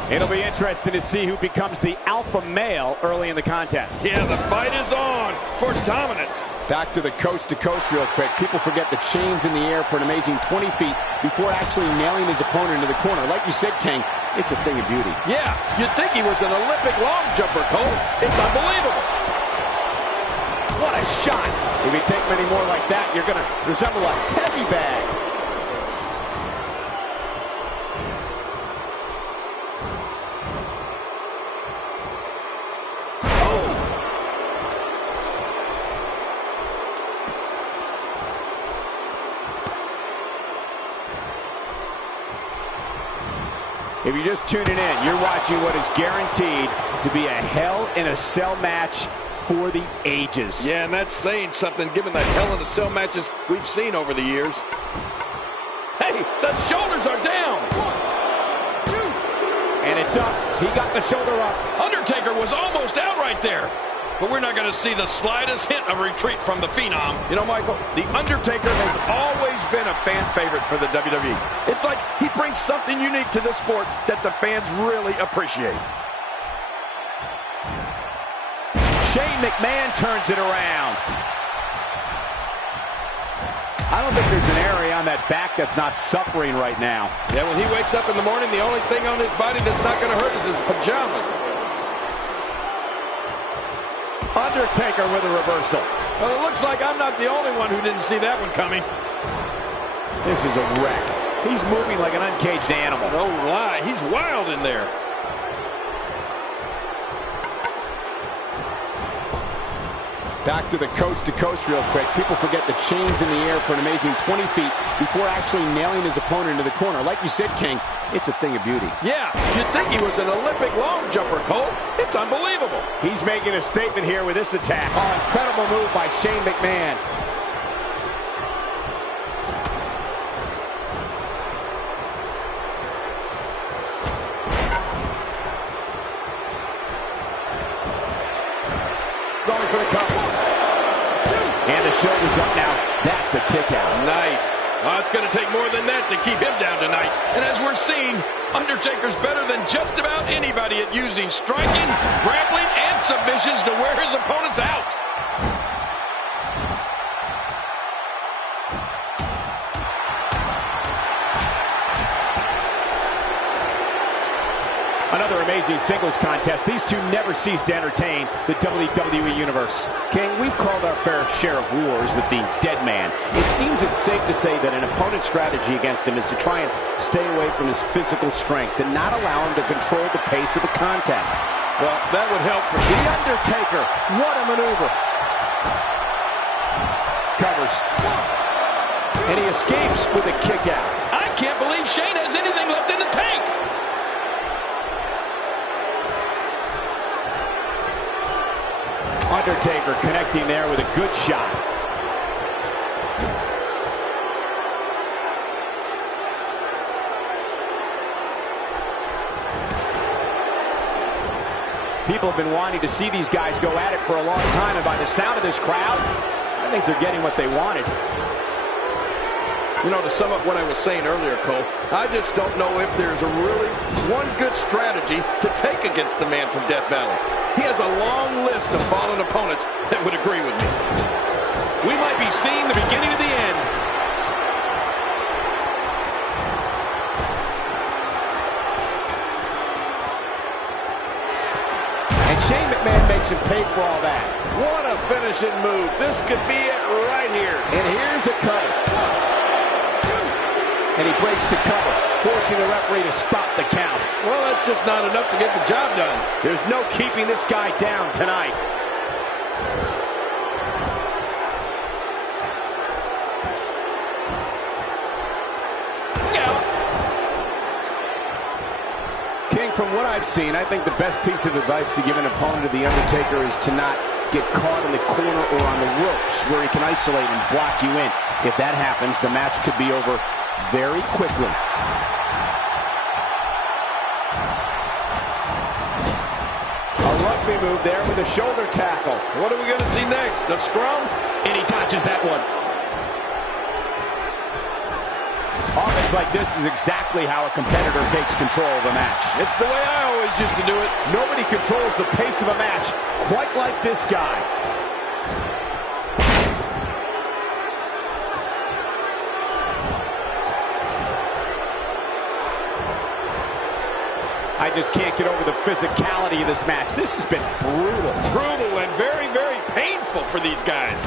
It'll be interesting to see who becomes the alpha male early in the contest. Yeah, the fight is on for dominance. Back to the coast-to-coast real quick. People forget the chains in the air for an amazing 20 feet before actually nailing his opponent into the corner. Like you said, King, it's a thing of beauty. Yeah, you'd think he was an Olympic long jumper, Cole. It's unbelievable. What a shot. If you take many more like that, you're going to resemble a heavy bag. If you're just tuning in, you're watching what is guaranteed to be a Hell in a Cell match for the ages. Yeah, and that's saying something given the Hell in a Cell matches we've seen over the years. Hey, the shoulders are down. 1, 2. And it's up. He got the shoulder up. Undertaker was almost out right there. But we're not going to see the slightest hint of retreat from the Phenom. You know, Michael, The Undertaker has always been a fan favorite for the WWE. It's like he brings something unique to the sport that the fans really appreciate. Shane McMahon turns it around. I don't think there's an area on that back that's not suffering right now. Yeah, when he wakes up in the morning, the only thing on his body that's not going to hurt is his pajamas. Undertaker with a reversal. Well, it looks like I'm not the only one who didn't see that one coming. This is a wreck. He's moving like an uncaged animal. No lie, he's wild in there. Back to the coast-to-coast real quick. People forget the chains in the air for an amazing 20 feet before actually nailing his opponent into the corner. Like you said, King, it's a thing of beauty. Yeah, you'd think he was an Olympic long jumper, Cole. It's unbelievable. He's making a statement here with this attack. Oh, incredible move by Shane McMahon. Going for the cover. And the shoulder's up now. That's a kick out. Nice. Well, it's going to take more than that to keep him down tonight. And as we're seeing, Undertaker's better than just about anybody at using striking, grappling, and submissions to wear his opponents out. Another amazing singles contest. These two never cease to entertain the WWE Universe. King, we've called our fair share of wars with the dead man. It seems it's safe to say that an opponent's strategy against him is to try and stay away from his physical strength and not allow him to control the pace of the contest. Well, that would help for The Undertaker. What a maneuver. Covers. And he escapes with a kick out. I can't believe Shane has anything left in the tank. Undertaker connecting there with a good shot. People have been wanting to see these guys go at it for a long time, and by the sound of this crowd, I think they're getting what they wanted. You know, to sum up what I was saying earlier, Cole, I just don't know if there's a really one good strategy to take against the man from Death Valley. He has a long list of fallen opponents that would agree with me. We might be seeing the beginning of the end. And Shane McMahon makes him pay for all that. What a finishing move. This could be it right here. And here's a cover. And he breaks the cover, forcing the referee to stop the count. Well, that's just not enough to get the job done. There's no keeping this guy down tonight. King, from what I've seen, I think the best piece of advice to give an opponent to The Undertaker is to not get caught in the corner or on the ropes where he can isolate and block you in. If that happens, the match could be over very quickly. A rugby move there with a shoulder tackle. What are we going to see next? A scrum? And he touches that one. Offense like this is exactly how a competitor takes control of a match. It's the way I always used to do it. Nobody controls the pace of a match quite like this guy. I just can't get over the physicality of this match. This has been brutal. Brutal and very, very painful for these guys.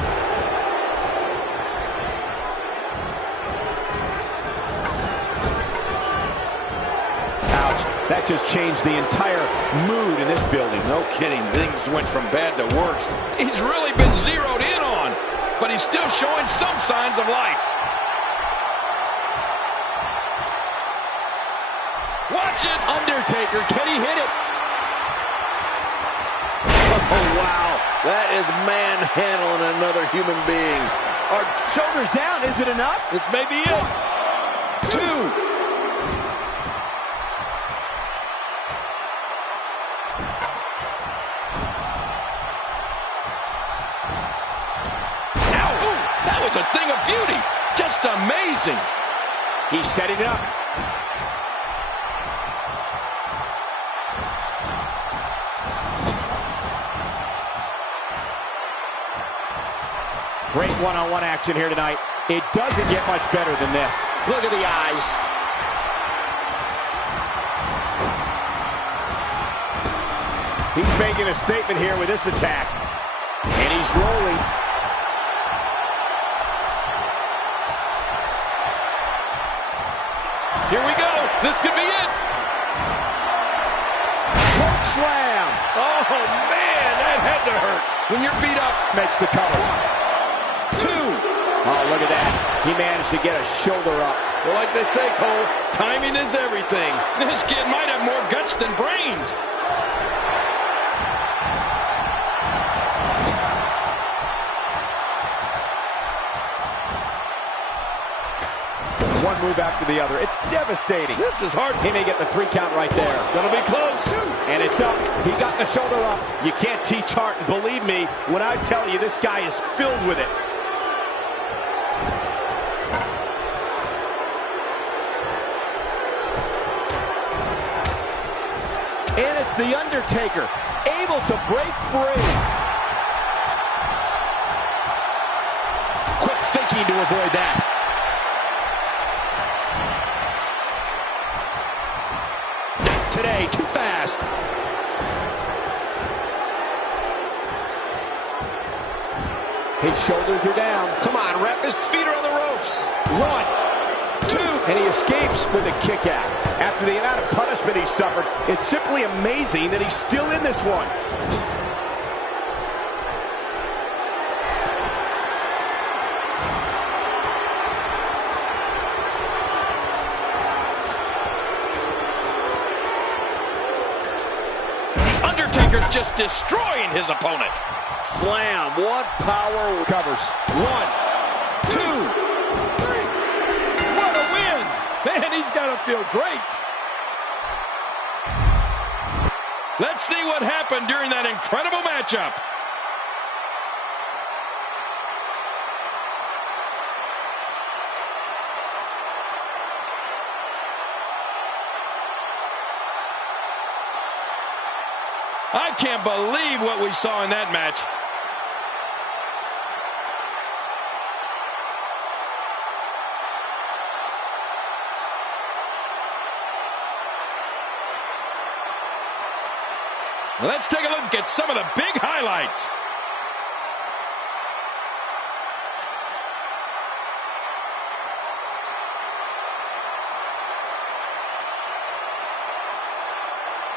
Ouch. That just changed the entire mood in this building. No kidding. Things went from bad to worse. He's really been zeroed in on, but he's still showing some signs of life. Watch it! Undertaker, can he hit it? Oh, wow. That is manhandling another human being. Our shoulders down. Is it enough? This may be it. 2. Ow! Ooh, that was a thing of beauty. Just amazing. He's setting it up. Great one-on-one action here tonight. It doesn't get much better than this. Look at the eyes. He's making a statement here with this attack. And he's rolling. Here we go. This could be it. Choke slam. Oh, man, that had to hurt. When you're beat up. Makes the cover. 2. Oh, look at that. He managed to get a shoulder up. Well, like they say, Cole, timing is everything. This kid might have more guts than brains. One move after the other. It's devastating. This is hard. He may get the 3 count right there. Gonna be close. And it's up. He got the shoulder up. You can't teach heart, and believe me when I tell you this guy is filled with it. And it's The Undertaker, able to break free. Quick thinking to avoid that. Not today, too fast. His shoulders are down. Come on, ref. His feet are on the ropes. 1, 2. And he escapes with a kick out. After the amount of punishment he suffered, it's simply amazing that he's still in this one. The Undertaker's just destroying his opponent. Slam. What power. Covers. 1, 2. What a win. Man, he's got to feel great. Let's see what happened during that incredible matchup. I can't believe what we saw in that match. Let's take a look at some of the big highlights.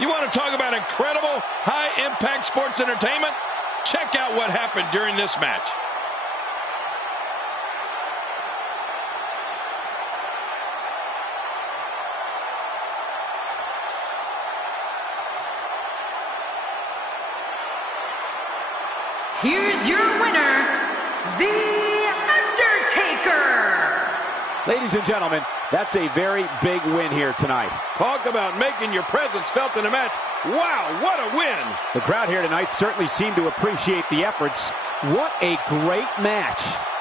You want to talk about incredible high-impact sports entertainment? Check out what happened during this match. Here's your winner, The Undertaker. Ladies and gentlemen, that's a very big win here tonight. Talk about making your presence felt in a match. Wow, what a win. The crowd here tonight certainly seemed to appreciate the efforts. What a great match.